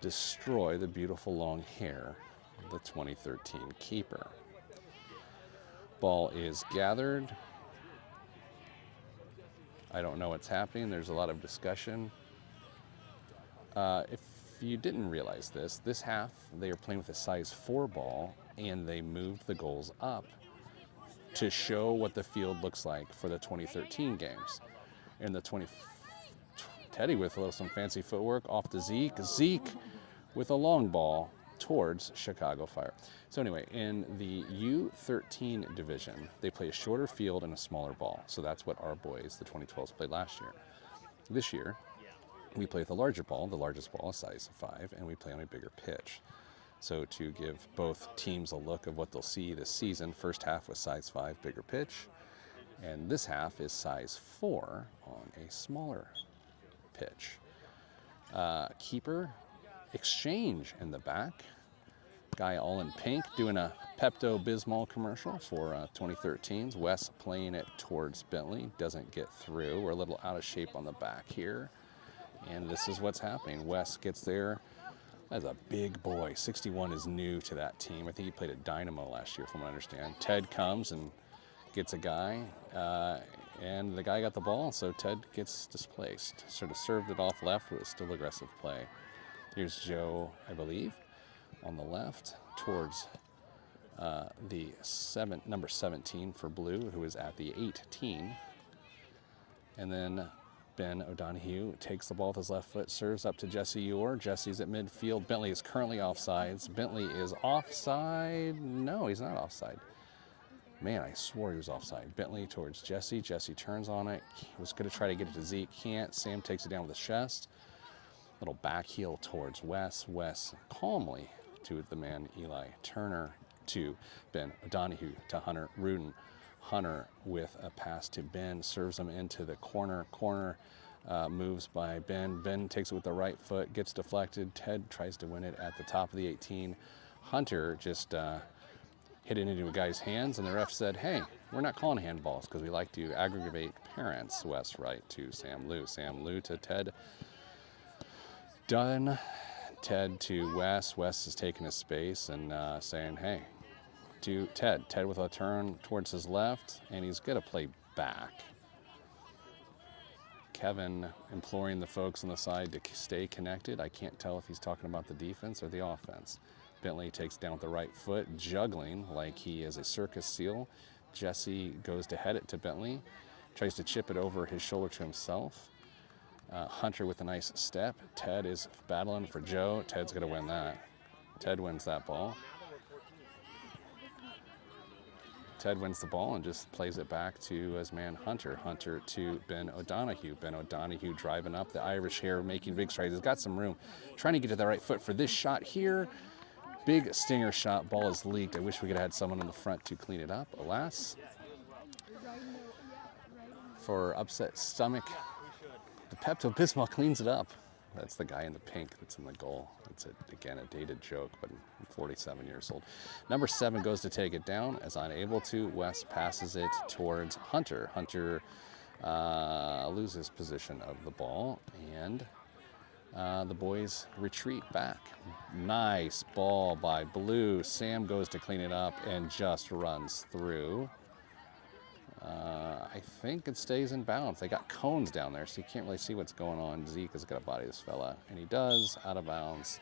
destroy the beautiful long hair of the 2013 keeper. Ball is gathered. I don't know what's happening. There's a lot of discussion. If you didn't realize this half they are playing with a size 4 ball, and they moved the goals up to show what the field looks like for the 2013 games. In the Teddy with some fancy footwork off to Zeke. Zeke with a long ball towards Chicago Fire. So anyway, in the U13 division, they play a shorter field and a smaller ball. So that's what our boys, the 2012s, played last year. This year, we play with a larger ball. The largest ball is size 5, and we play on a bigger pitch. So to give both teams a look of what they'll see this season, first half was size 5, bigger pitch, and this half is size 4 on a smaller pitch. Keeper exchange in the back. Guy all in pink doing a Pepto-Bismol commercial for 2013's. Wes playing it towards Bentley, doesn't get through. We're a little out of shape on the back here, and this is what's happening. Wes gets there. That's a big boy. 61 is new to that team. I think he played at Dynamo last year, from what I understand. Ted comes and gets a guy, and the guy got the ball, so Ted gets displaced. Sort of served it off left, but it was still aggressive play. Here's Joe, I believe, on the left towards the number 17 for blue, who is at the 18. And then Ben O'Donohue takes the ball with his left foot, serves up to Jesse Ure. Jesse's at midfield. Bentley is currently offsides. Bentley is offside. No, he's not offside. Man, I swore he was offside. Bentley towards Jesse. Jesse turns on it. He was going to try to get it to Zeke. Can't. Sam takes it down with his chest. Little back heel towards Wes. Wes calmly to the man Eli Turner, to Ben O'Donohue, to Hunter Rudin. Hunter with a pass to Ben, serves him into the corner. Moves by Ben. Ben takes it with the right foot, gets deflected. Ted tries to win it at the top of the 18. Hunter just hit it into a guy's hands, and the ref said, hey, we're not calling handballs because we like to aggravate parents. Wes right to Sam Lou. Sam Lou to Ted Dunn. Ted to Wes. Wes is taking his space and saying, hey, to Ted. Ted with a turn towards his left, and he's going to play back. Kevin imploring the folks on the side to stay connected. I can't tell if he's talking about the defense or the offense. Bentley takes down with the right foot, juggling like he is a circus seal. Jesse goes to head it to Bentley, tries to chip it over his shoulder to himself. Hunter with a nice step. Ted is battling for Joe. Ted's going to win that. Ted wins that ball. Ted wins the ball and just plays it back to his man Hunter. Hunter to Ben O'Donohue. Ben O'Donohue driving up. The Irish Hare making big strides. He's got some room. Trying to get to the right foot for this shot here. Big stinger shot. Ball is leaked. I wish we could have had someone in the front to clean it up. Alas, for upset stomach, the Pepto-Bismol cleans it up. That's the guy in the pink that's in the goal. It's, again, a dated joke, but I'm 47 years old. Number 7 goes to take it down. As unable to, Wes passes it towards Hunter. Hunter loses possession of the ball, and the boys retreat back. Nice ball by Blue. Sam goes to clean it up and just runs through. I think it stays in bounds. They got cones down there, so you can't really see what's going on. Zeke has got to body this fella, and he does, out of bounds.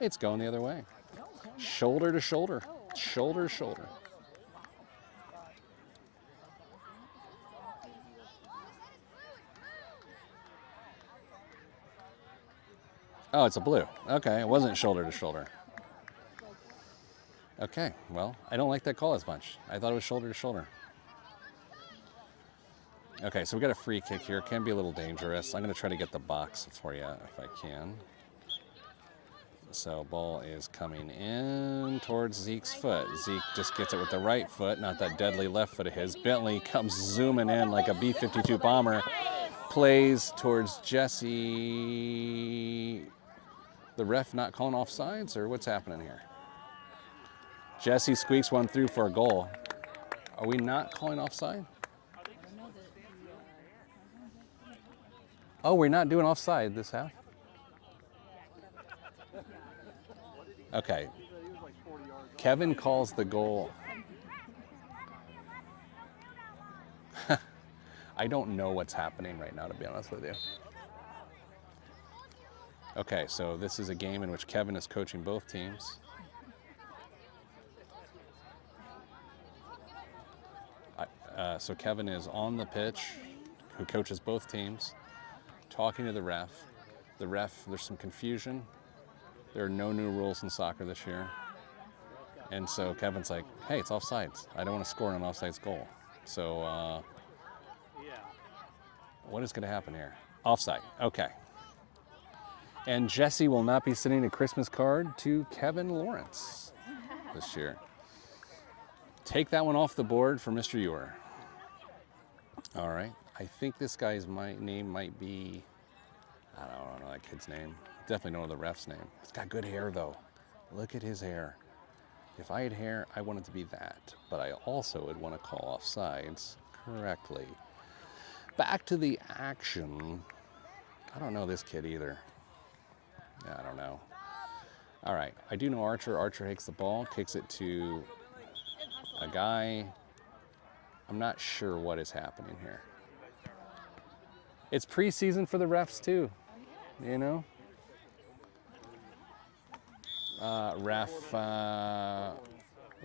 It's going the other way. Shoulder to shoulder. Shoulder to shoulder. Oh, it's a blue. Okay, it wasn't shoulder to shoulder. Okay, well, I don't like that call as much. I thought it was shoulder to shoulder. Okay, so we got a free kick here. Can be a little dangerous. I'm going to try to get the box for you if I can. So ball is coming in towards Zeke's foot. Zeke just gets it with the right foot, not that deadly left foot of his. Bentley comes zooming in like a B-52 bomber. Plays towards Jesse. The ref not calling offsides, or what's happening here? Jesse squeaks one through for a goal. Are we not calling offside? Oh, we're not doing offside this half? Okay. Kevin calls the goal. I don't know what's happening right now, to be honest with you. Okay, so this is a game in which Kevin is coaching both teams. So Kevin is on the pitch, who coaches both teams, talking to the ref. The ref, there's some confusion. There are no new rules in soccer this year. And so Kevin's like, hey, it's offsides. I don't want to score an offsides goal. So what is going to happen here? Offside, okay. And Jesse will not be sending a Christmas card to Kevin Lawrence this year. Take that one off the board for Mr. Ewer. All right, I think this guy's name might be, I don't know that kid's name. Definitely don't know the ref's name. He's got good hair though. Look at his hair. If I had hair, I want it to be that, but I also would want to call offsides correctly. Back to the action. I don't know this kid either. Yeah, I don't know. All right, I do know Archer. Archer takes the ball, kicks it to a guy. I'm not sure what is happening here. It's preseason for the refs too, you know?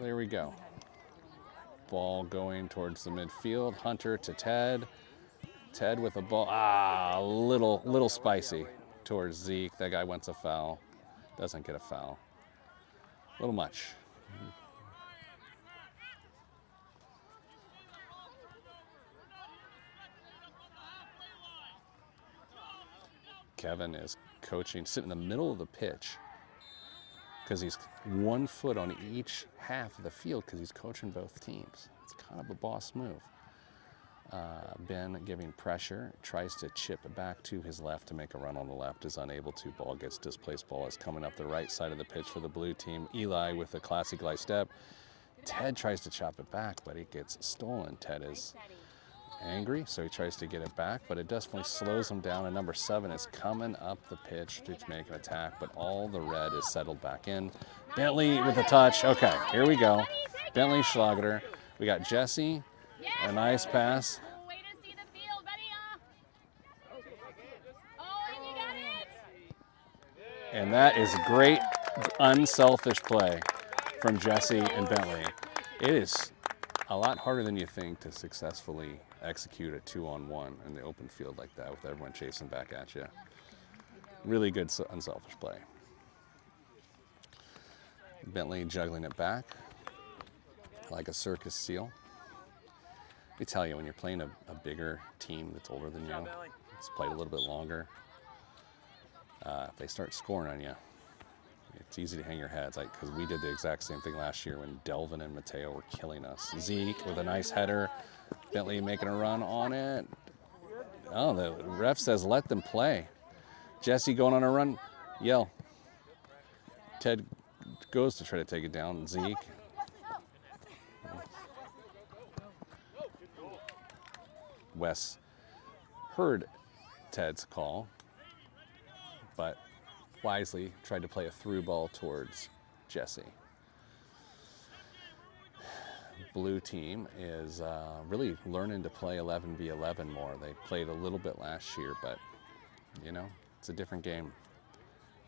There we go. Ball going towards the midfield. Hunter to Ted. Ted with a ball. A little spicy towards Zeke. That guy wants a foul. Doesn't get a foul. A little much. Kevin is coaching, sitting in the middle of the pitch because he's 1 foot on each half of the field because he's coaching both teams. It's kind of a boss move. Ben giving pressure, tries to chip it back to his left to make a run on the left, is unable to. Ball gets displaced. Ball is coming up the right side of the pitch for the blue team. Eli with a classic Eli step. Ted tries to chop it back, but it gets stolen. Ted is angry, so he tries to get it back, but it definitely slows him down, and number 7 is coming up the pitch to make an attack, but all the red is settled back in. Bentley with a touch. Okay, here we go. Bentley Schlageter. We got Jesse, a nice pass. And that is great, unselfish play from Jesse and Bentley. It is a lot harder than you think to successfully execute a 2-on-1 in the open field like that with everyone chasing back at you. Really good unselfish play. Bentley juggling it back like a circus seal. I tell you, when you're playing a bigger team that's older than you, it's played a little bit longer, if they start scoring on you, it's easy to hang your heads, because we did the exact same thing last year when Delvin and Mateo were killing us. Zeke with a nice header. Bentley making a run on it. Oh, the ref says let them play. Jesse going on a run. Yell. Ted goes to try to take it down. Zeke. Wes heard Ted's call, but wisely tried to play a through ball towards Jesse. Blue team is really learning to play 11v11 more. They played a little bit last year, but it's a different game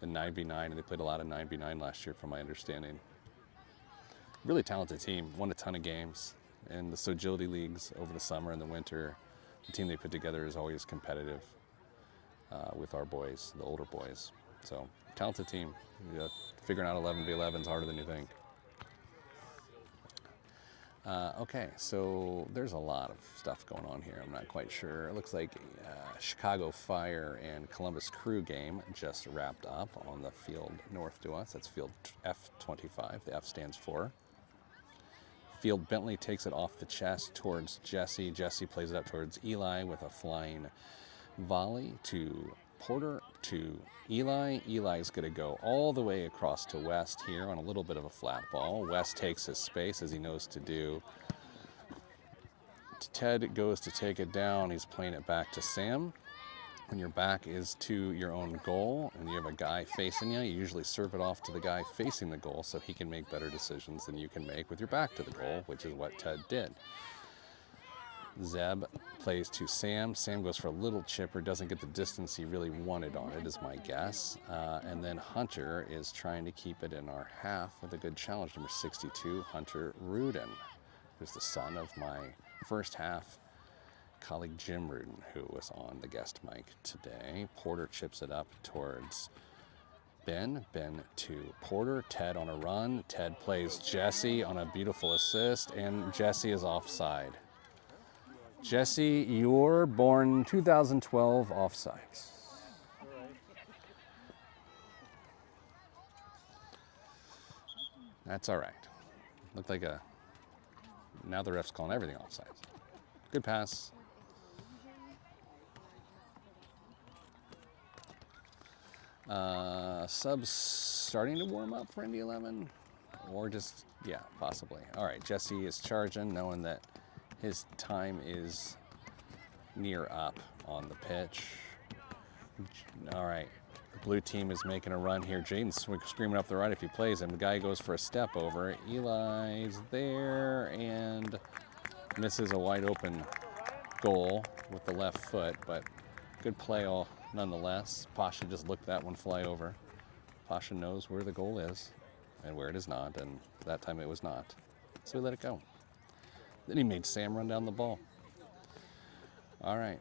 than 9v9, and they played a lot of 9v9 last year from my understanding. Really talented team, won a ton of games in the Sogility leagues over the summer and the winter. The team they put together is always competitive with our boys, the older boys. So, talented team. Figuring out 11v11 is harder than you think. Okay, so there's a lot of stuff going on here. I'm not quite sure. It looks like Chicago Fire and Columbus Crew game just wrapped up on the field north to us. That's field F25. The F stands for. Field Bentley takes it off the chest towards Jesse. Jesse plays it up towards Eli with a flying volley to Porter to Eli. Eli's going to go all the way across to West here on a little bit of a flat ball. West takes his space as he knows to do. Ted goes to take it down. He's playing it back to Sam. When your back is to your own goal and you have a guy facing you, you usually serve it off to the guy facing the goal so he can make better decisions than you can make with your back to the goal, which is what Ted did. Zeb plays to Sam. Sam goes for a little chipper, doesn't get the distance he really wanted on it, is my guess. And then Hunter is trying to keep it in our half with a good challenge, number 62, Hunter Rudin, who's the son of my first half colleague Jim Rudin, who was on the guest mic today. Porter chips it up towards Ben. Ben to Porter. Ted on a run. Ted plays Jesse on a beautiful assist, and Jesse is offside. Jesse, you're born 2012 offsides. That's all right. Looked like a, now the ref's calling everything offsides. Good pass. Subs starting to warm up for Indy 11, or just, yeah, possibly. All right, Jesse is charging, knowing that his time is near up on the pitch. All right, the blue team is making a run here. Jaden's screaming up the right if he plays him. The guy goes for a step over. Eli's there and misses a wide open goal with the left foot, but good play all nonetheless. Pasha just looked that one fly over. Pasha knows where the goal is and where it is not, and that time it was not. So he let it go. Then he made Sam run down the ball. All right.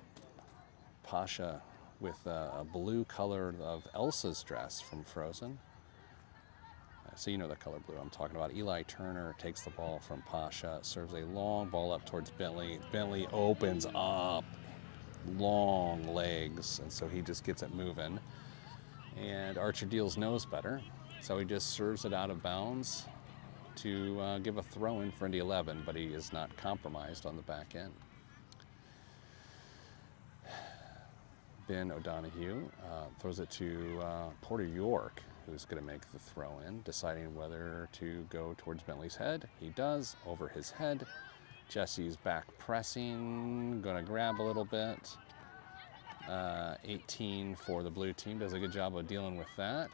Pasha with a blue color of Elsa's dress from Frozen. So you know the color blue I'm talking about. Eli Turner takes the ball from Pasha, serves a long ball up towards Bentley. Bentley opens up, long legs, and so he just gets it moving. And Archer Deals knows better, so he just serves it out of bounds to give a throw in for Indy 11, but he is not compromised on the back end. Ben O'Donohue throws it to Porter York, who's going to make the throw in, deciding whether to go towards Bentley's head. He does, over his head. Jesse's back pressing, going to grab a little bit. 18 for the blue team, does a good job of dealing with that.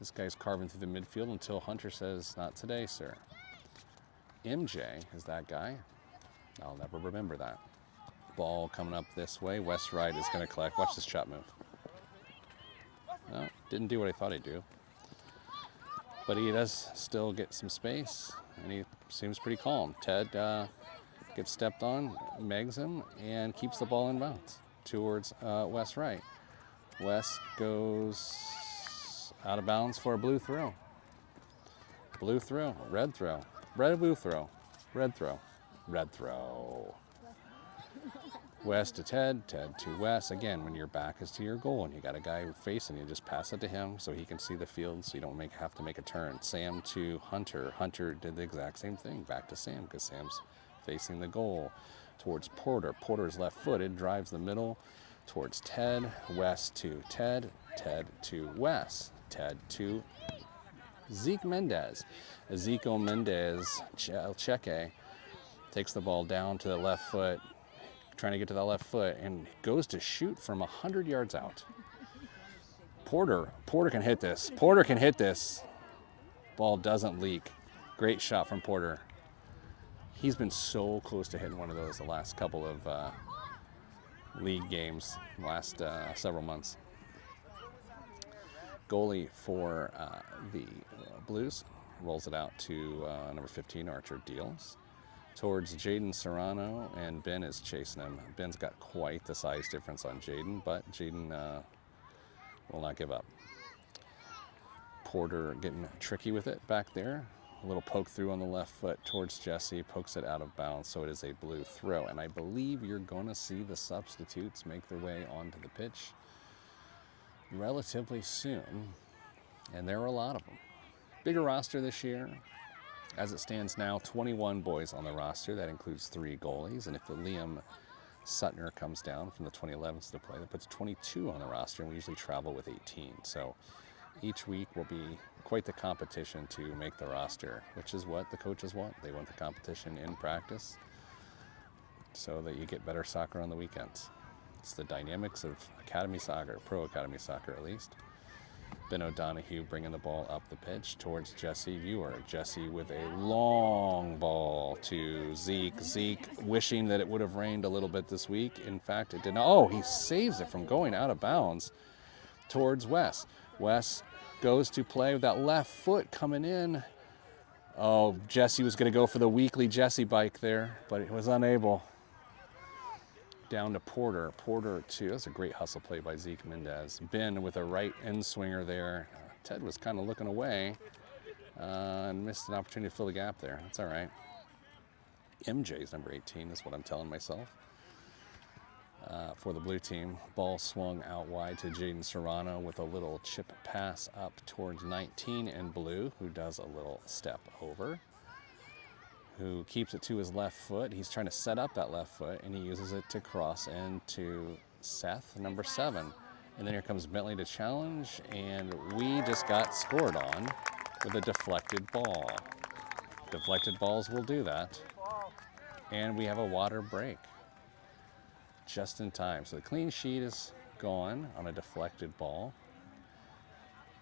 This guy's carving through the midfield until Hunter says, not today, sir. MJ is that guy. I'll never remember that. Ball coming up this way. West right is going to collect. Watch this chop move. No, didn't do what I thought he'd do. But he does still get some space, and he seems pretty calm. Ted gets stepped on, megs him, and keeps the ball in bounds towards West right. West goes out of bounds for a blue throw. Blue throw, red throw, red blue throw, red throw, red throw. West to Ted, Ted to West. Again, when your back is to your goal and you got a guy facing you, just pass it to him so he can see the field so you don't have to make a turn. Sam to Hunter. Hunter did the exact same thing, back to Sam because Sam's facing the goal. Towards Porter. Porter's left-footed, drives the middle towards Ted. West to Ted. Ted to West. Ted to Zeke Mendez. Ezekiel Mendez, Cheque, takes the ball down to the left foot, trying to get to that left foot, and goes to shoot from 100 yards out. Porter can hit this. Porter can hit this. Ball doesn't leak. Great shot from Porter. He's been so close to hitting one of those the last couple of league games, last several months. Goalie for the Blues rolls it out to number 15, Archer Deals, towards Jaden Serrano, and Ben is chasing him. Ben's got quite the size difference on Jaden, but Jaden will not give up. Porter getting tricky with it back there. A little poke through on the left foot towards Jesse, pokes it out of bounds, so it is a blue throw. And I believe you're going to see the substitutes make their way onto the pitch relatively soon. And there are a lot of them. Bigger roster this year. As it stands now, 21 boys on the roster. That includes 3 goalies. And if Liam Suttner comes down from the 2011s to play, that puts 22 on the roster, and we usually travel with 18. So each week will be quite the competition to make the roster, which is what the coaches want. They want the competition in practice so that you get better soccer on the weekends. It's the dynamics of academy soccer, pro academy soccer at least. Ben O'Donoghue bringing the ball up the pitch towards Jesse Viewer. Jesse with a long ball to Zeke. Zeke wishing that it would have rained a little bit this week. In fact, it did not. Oh, he saves it from going out of bounds towards Wes. Wes goes to play with that left foot coming in. Oh, Jesse was going to go for the weekly Jesse bike there, but he was unable. Down to Porter. Porter too. That's a great hustle play by Zeke Mendez. Ben with a right end swinger there. Ted was kind of looking away and missed an opportunity to fill the gap there. That's all right. MJ's number 18 is what I'm telling myself. For the blue team, ball swung out wide to Jaden Serrano with a little chip pass up towards 19 in blue, who does a little step over, who keeps it to his left foot. He's trying to set up that left foot, and he uses it to cross into Seth, number 7. And then here comes Bentley to challenge, and we just got scored on with a deflected ball. Deflected balls will do that. And we have a water break just in time. So the clean sheet is gone on a deflected ball.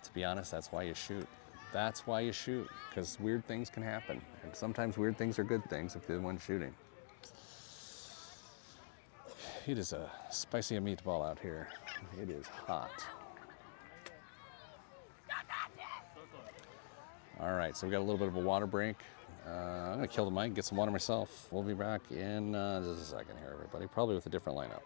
To be honest, that's why you shoot. That's why you shoot, because weird things can happen. And sometimes weird things are good things if you're the one shooting. It is a spicy meatball out here. It is hot. All right, so we got a little bit of a water break. I'm gonna kill the mic, get some water myself. We'll be back in just a second here, everybody. Probably with a different lineup.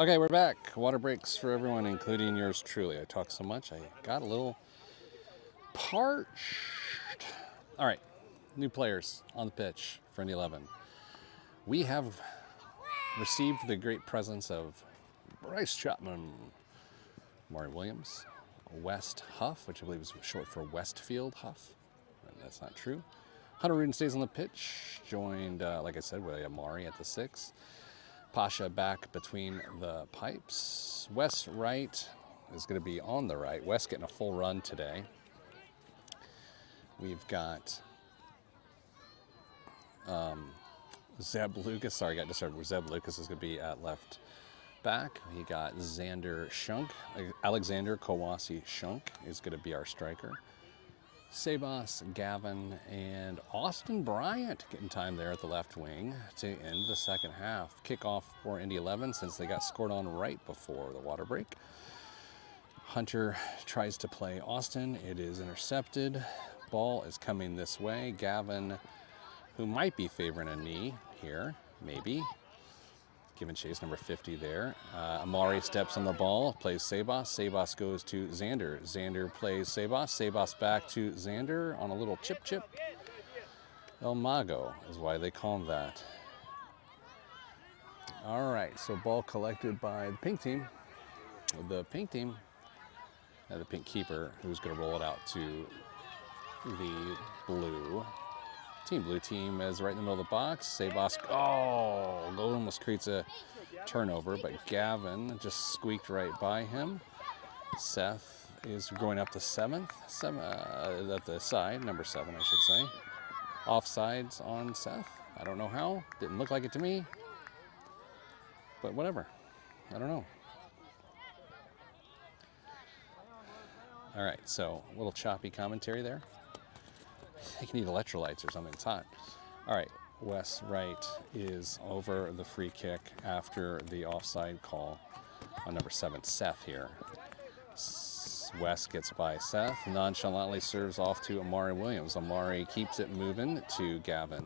Okay, we're back. Water breaks for everyone, including yours truly. I talked so much, I got a little parched. All right, new players on the pitch for Indy 11. We have received the great presence of Bryce Chapman, Maury Williams, West Huff, which I believe is short for Westfield Huff. And that's not true. Hunter Rudin stays on the pitch, joined, like I said, with Amari at the 6. Pasha back between the pipes. Wes Wright is going to be on the right. Wes getting a full run today. We've got Zeb Lucas. Sorry, I got disturbed. Zeb Lucas is going to be at left back. He got Xander Shunk. Alexander Kowasi Shunk is going to be our striker. Sebas, Gavin, and Austin Bryant getting time there at the left wing to end the second half. Kickoff for Indy 11 since they got scored on right before the water break. Hunter tries to play Austin. It is intercepted. Ball is coming this way. Gavin, who might be favoring a knee here, maybe. Giving chase, number 50 there. Amari steps on the ball, plays Sebas. Sebas goes to Xander. Xander plays Sebas. Sebas back to Xander on a little chip. El Mago is why they call him that. All right, so ball collected by the pink team. The pink team, the pink keeper, who's going to roll it out to the blue team. Blue team is right in the middle of the box. Sebas, almost creates a turnover, but Gavin just squeaked right by him. Seth is going up to seventh, at the side, number 7, I should say. Offsides on Seth. I don't know how. Didn't look like it to me. But whatever. I don't know. All right, so a little choppy commentary there. I think you need electrolytes or something. It's hot. All right, Wes Wright is over the free kick after the offside call on number 7, Seth here. Wes gets by Seth, nonchalantly serves off to Amari Williams. Amari keeps it moving to Gavin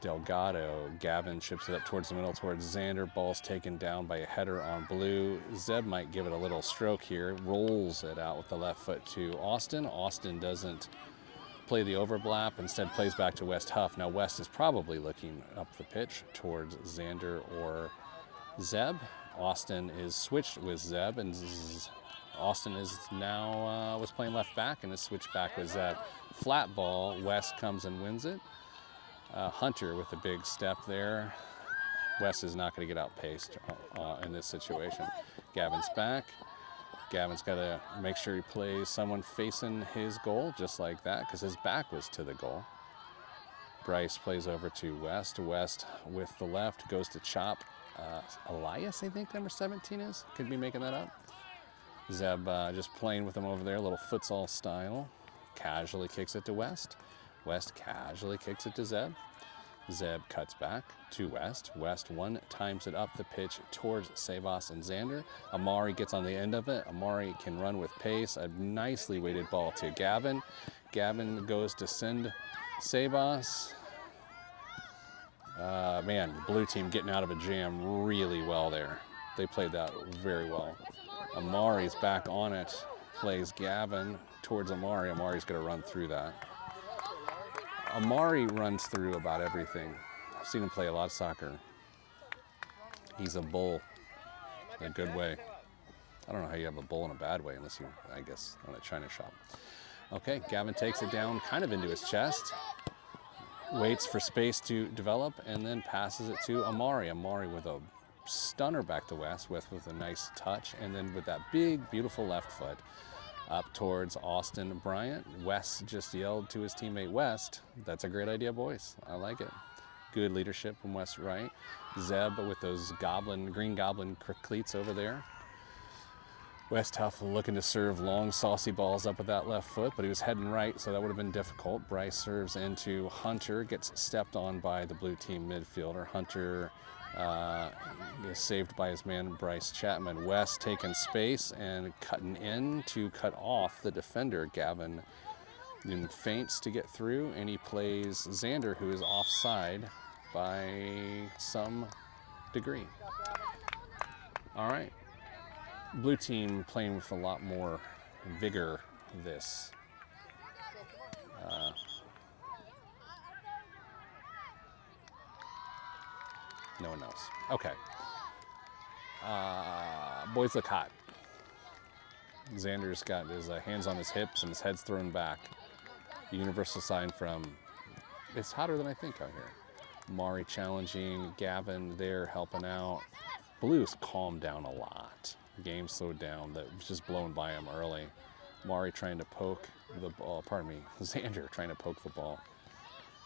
Delgado. Gavin chips it up towards the middle, towards Xander. Ball's taken down by a header on blue. Zeb might give it a little stroke here. Rolls it out with the left foot to Austin. Austin doesn't play the overlap, instead plays back to West Huff. Now West is probably looking up the pitch towards Xander or Zeb. Austin is switched with Zeb, and Austin is now was playing left back and is switched back with Zeb. Flat ball, West comes and wins it. Hunter with a big step there. West is not going to get outpaced in this situation. Gavin's back. Gavin's got to make sure he plays someone facing his goal, just like that, because his back was to the goal. Bryce plays over to West. West with the left goes to chop. Elias, I think number 17 is. Could be making that up. Zeb just playing with him over there, a little futsal style. Casually kicks it to West. West casually kicks it to Zeb. Zeb cuts back to West. West times it up the pitch towards Sebas and Xander. Amari gets on the end of it. Amari can run with pace. A nicely weighted ball to Gavin. Gavin goes to send Sebas. Man, blue team getting out of a jam really well there. They played that very well. Amari's back on it. Plays Gavin towards Amari. Amari's going to run through that. Amari runs through about everything. I've seen him play a lot of soccer. He's a bull in a good way. I don't know how you have a bull in a bad way unless you, I guess, on a china shop. Okay, Gavin takes it down kind of into his chest. Waits for space to develop and then passes it to Amari. Amari with a stunner back to West with a nice touch, and then with that big, beautiful left foot up towards Austin Bryant. West just yelled to his teammate West, "That's a great idea, boys. I like it." Good leadership from West Wright. Zeb with those green goblin cleats over there. West Huff looking to serve long, saucy balls up with that left foot, but he was heading right, so that would have been difficult. Bryce serves into Hunter, gets stepped on by the blue team midfielder. Hunter is saved by his man, Bryce Chapman. West taking space and cutting in to cut off the defender, Gavin. Then feints to get through, and he plays Xander, who is offside by some degree. All right. Blue team playing with a lot more vigor this. No one knows. Okay. Boys look hot. Xander's got his hands on his hips and his head's thrown back. The universal sign from, it's hotter than I think out here. Mari challenging, Gavin there helping out. Blue's calmed down a lot. Game slowed down. That was just blown by him early. Mari trying to poke the ball, Xander trying to poke the ball.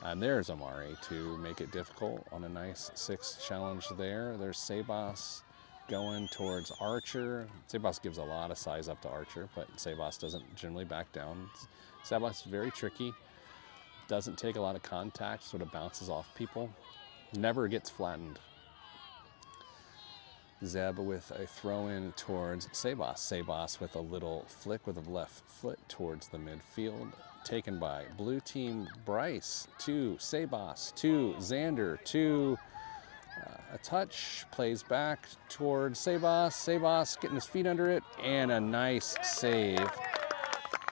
And there's Amari to make it difficult on a nice 6 challenge there. There's Sebas going towards Archer. Sebas gives a lot of size up to Archer, but Sebas doesn't generally back down. Sebas is very tricky. Doesn't take a lot of contact, sort of bounces off people. Never gets flattened. Zeb with a throw in towards Sebas. Sebas with a little flick with the left foot towards the midfield. Taken by blue team Bryce to Sebas to Xander to a touch. Plays back towards Sebas. Sebas getting his feet under it and a nice save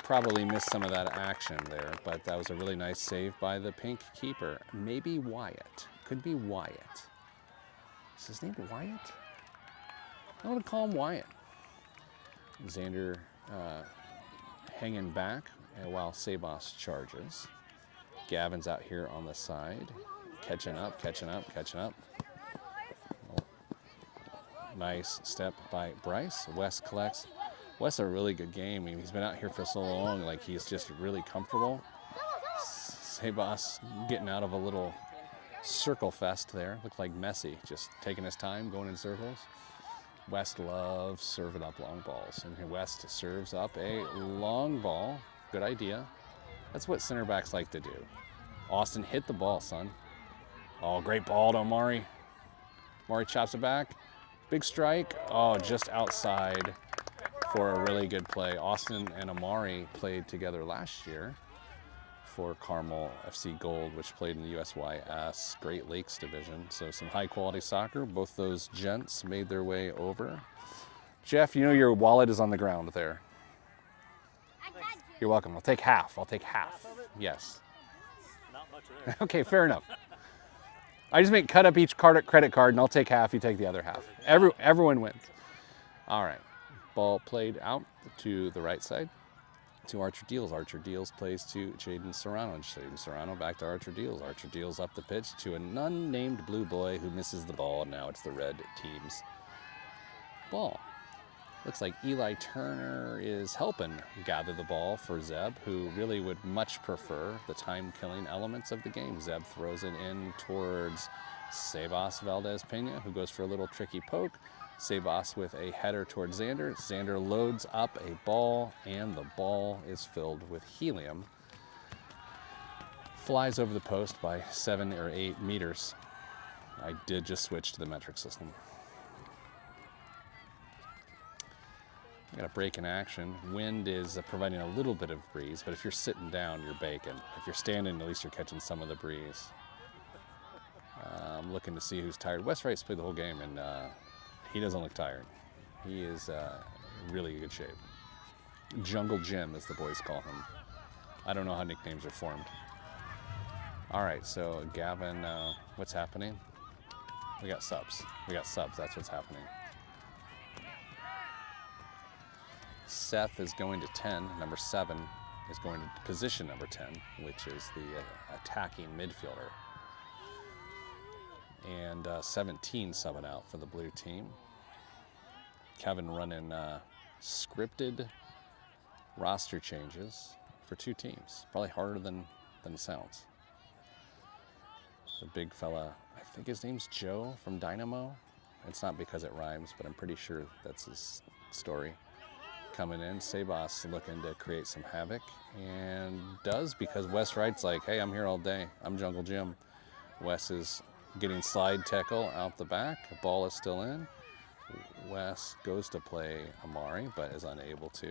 probably missed some of that action there, but that was a really nice save by the pink keeper. Maybe Wyatt. Could be Wyatt. Is his name Wyatt? I want to call him Wyatt. Xander hanging back while Sabas charges. Gavin's out here on the side. Catching up. Nice step by Bryce. West collects. West a really good game. I mean, he's been out here for so long, like he's just really comfortable. Sabas getting out of a little circle fest there. Looked like Messi, just taking his time, going in circles. West loves serving up long balls. And West serves up a long ball. Good idea. That's what center backs like to do. Austin hit the ball, son. Oh, great ball to Amari. Amari chops it back. Big strike. Oh, just outside for a really good play. Austin and Amari played together last year for Carmel FC Gold, which played in the USYS Great Lakes Division. So some high quality soccer. Both those gents made their way over. Jeff, you know your wallet is on the ground there. You're welcome. I'll take half. Yes. Not much there. Okay, fair enough. I just make cut up each credit card and I'll take half, you take the other half. Everyone wins. All right, ball played out to the right side to Archer Deals. Archer Deals plays to Jaden Serrano. Jaden Serrano back to Archer Deals. Archer Deals up the pitch to an unnamed blue boy who misses the ball. Now it's the red team's ball. Looks like Eli Turner is helping gather the ball for Zeb, who really would much prefer the time-killing elements of the game. Zeb throws it in towards Sebas Valdez-Pena, who goes for a little tricky poke. Sebas with a header towards Xander. Xander loads up a ball, and the ball is filled with helium. Flies over the post by 7 or 8 meters. I did just switch to the metric system. Got a break in action. Wind is providing a little bit of breeze, but if you're sitting down, you're baking. If you're standing, at least you're catching some of the breeze. I'm looking to see who's tired. West Wright's played the whole game, and he doesn't look tired. He is in really good shape. Jungle Jim, as the boys call him. I don't know how nicknames are formed. All right, so Gavin, what's happening? We got subs. That's what's happening. Seth is going to 10. Number 7 is going to position number 10, which is the attacking midfielder. And 17 subbing out for the blue team. Kevin running scripted roster changes for 2 teams. Probably harder than it sounds. The big fella, I think his name's Joe from Dynamo. It's not because it rhymes, but I'm pretty sure that's his story. Coming in, Sebas looking to create some havoc, and does, because Wes Wright's like, hey, I'm here all day. I'm Jungle Jim. Wes is getting slide tackle out the back. The ball is still in. Wes goes to play Amari, but is unable to.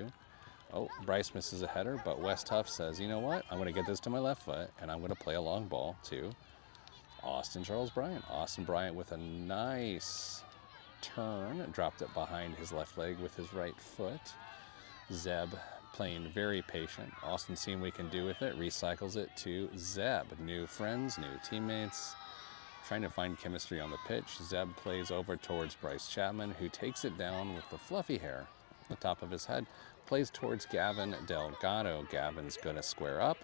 Oh, Bryce misses a header, but Wes Tuff says, you know what? I'm going to get this to my left foot, and I'm going to play a long ball to Austin Charles Bryant. Austin Bryant with a nice turn, dropped it behind his left leg with his right foot. Zeb playing very patient. Austin seeing what he can do with it, recycles it to Zeb. New friends, new teammates, trying to find chemistry on the pitch. Zeb plays over towards Bryce Chapman, who takes it down with the fluffy hair on the top of his head. Plays towards Gavin Delgado. Gavin's gonna square up,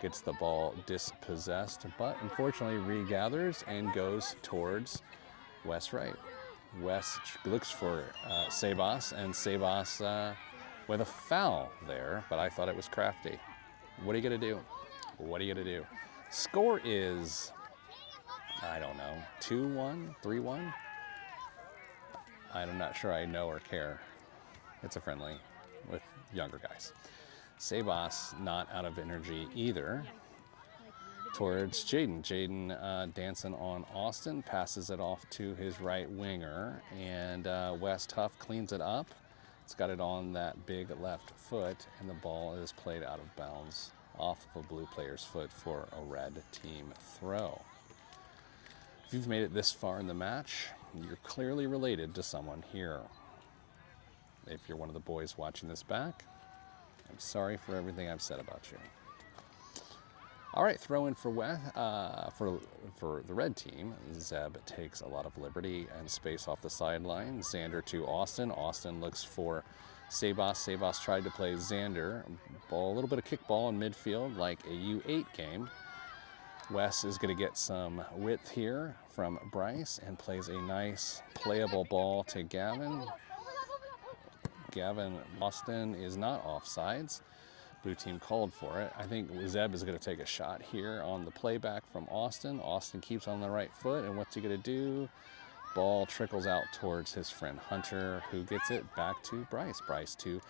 gets the ball dispossessed, but unfortunately regathers and goes towards Wes Wright. Wes looks for Sebas, and Sebas with a foul there, but I thought it was crafty. What are you gonna do? What are you gonna do? Score is, I don't know, 2-1, 3-1? I'm not sure I know or care. It's a friendly with younger guys. Sebas not out of energy either. Towards Jaden. Jaden dancing on Austin, passes it off to his right winger, and Wes Tuff cleans it up. It's got it on that big left foot, and the ball is played out of bounds off of a blue player's foot for a red team throw. If you've made it this far in the match, you're clearly related to someone here. If you're one of the boys watching this back, I'm sorry for everything I've said about you. All right, throw in for the red team. Zeb takes a lot of liberty and space off the sideline. Xander to Austin. Austin looks for Sabas. Sabas tried to play Xander. Ball, a little bit of kickball in midfield like a U8 game. Wes is going to get some width here from Bryce and plays a nice playable ball to Gavin. Gavin Austin is not offsides. Blue team called for it. I think Zeb is going to take a shot here on the playback from Austin. Austin keeps on the right foot, and what's he going to do? Ball trickles out towards his friend Hunter, who gets it back to Bryce. Bryce to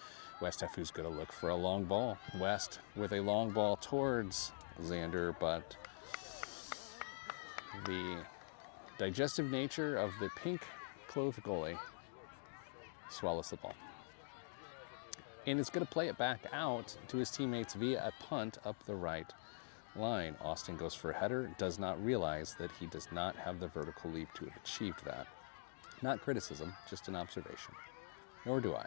Westef, who's going to look for a long ball. West with a long ball towards Xander, but the digestive nature of the pink clothed goalie swallows the ball. And is going to play it back out to his teammates via a punt up the right line. Austin goes for a header, does not realize that he does not have the vertical leap to have achieved that. Not criticism, just an observation. Nor do I.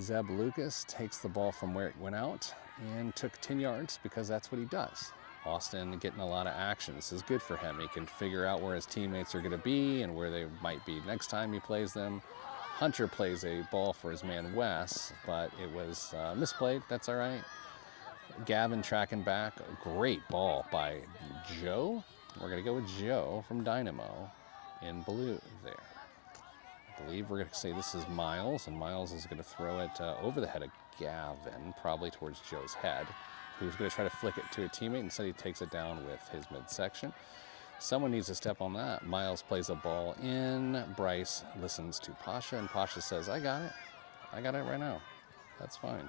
Zeb Lucas takes the ball from where it went out and took 10 yards because that's what he does. Austin getting a lot of action. This is good for him. He can figure out where his teammates are going to be and where they might be next time he plays them. Hunter plays a ball for his man Wes, but it was misplayed. That's all right. Gavin tracking back. A great ball by Joe. We're going to go with Joe from Dynamo in blue there. I believe we're going to say this is Miles, and Miles is going to throw it over the head of Gavin, probably towards Joe's head, who's going to try to flick it to a teammate. Instead, he takes it down with his midsection. Someone needs to step on that. Miles plays a ball in. Bryce listens to Pasha, and Pasha says, I got it. I got it right now. That's fine.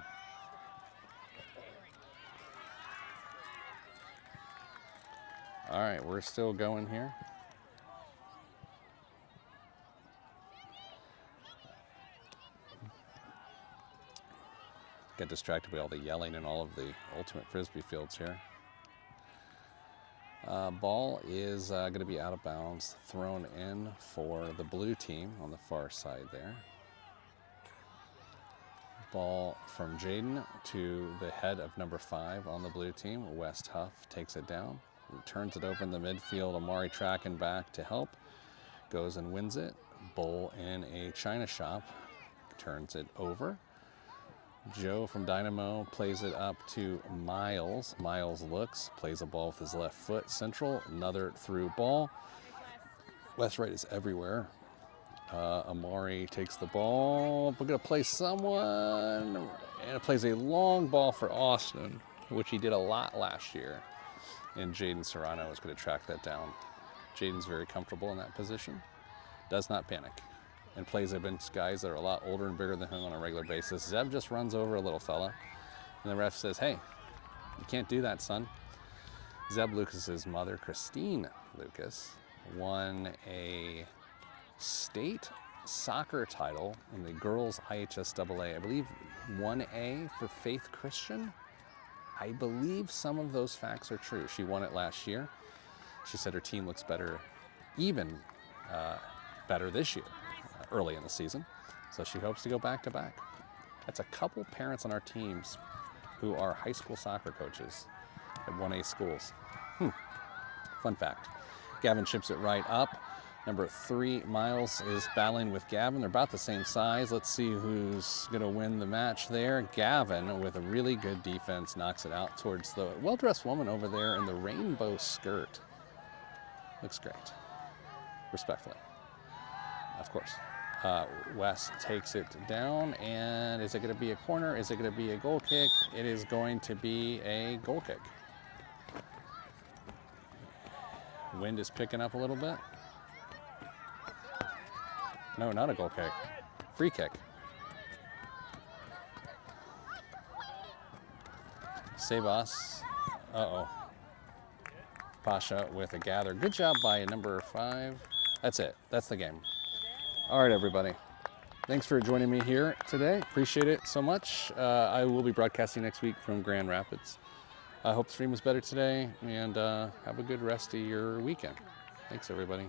All right, we're still going here. Get distracted by all the yelling and all of the ultimate frisbee fields here. Ball is going to be out of bounds, thrown in for the blue team on the far side there. Ball from Jaden to the head of number 5 on the blue team. West Huff takes it down, turns it over in the midfield. Amari tracking back to help, goes and wins it. Bull in a china shop, turns it over. Joe from Dynamo plays it up to Miles. Miles looks, plays a ball with his left foot. Central, another through ball. West right is everywhere. Amari takes the ball. We're going to play someone. And it plays a long ball for Austin, which he did a lot last year. And Jaden Serrano is going to track that down. Jaden's very comfortable in that position. Does not panic. And plays against guys that are a lot older and bigger than him on a regular basis. Zeb just runs over a little fella. And the ref says, hey, you can't do that, son. Zeb Lucas's mother, Christine Lucas, won a state soccer title in the girls IHSAA. I believe 1A for Faith Christian. I believe some of those facts are true. She won it last year. She said her team looks better, even better this year. Early in the season, so she hopes to go back to back. That's a couple parents on our teams who are high school soccer coaches at 1A schools. Fun fact. Gavin chips it right up. Number 3, Miles, is battling with Gavin. They're about the same size. Let's see who's going to win the match there. Gavin, with a really good defense, knocks it out towards the well-dressed woman over there in the rainbow skirt. Looks great. Respectfully, of course. Wes takes it down, and is it going to be a corner? Is it going to be a goal kick? It is going to be a goal kick. Wind is picking up a little bit. No, not a goal kick. Free kick. Sebas. Uh-oh. Pasha with a gather. Good job by number 5. That's it. That's the game. All right, everybody. Thanks for joining me here today. Appreciate it so much. I will be broadcasting next week from Grand Rapids. I hope the stream was better today, and have a good rest of your weekend. Thanks, everybody.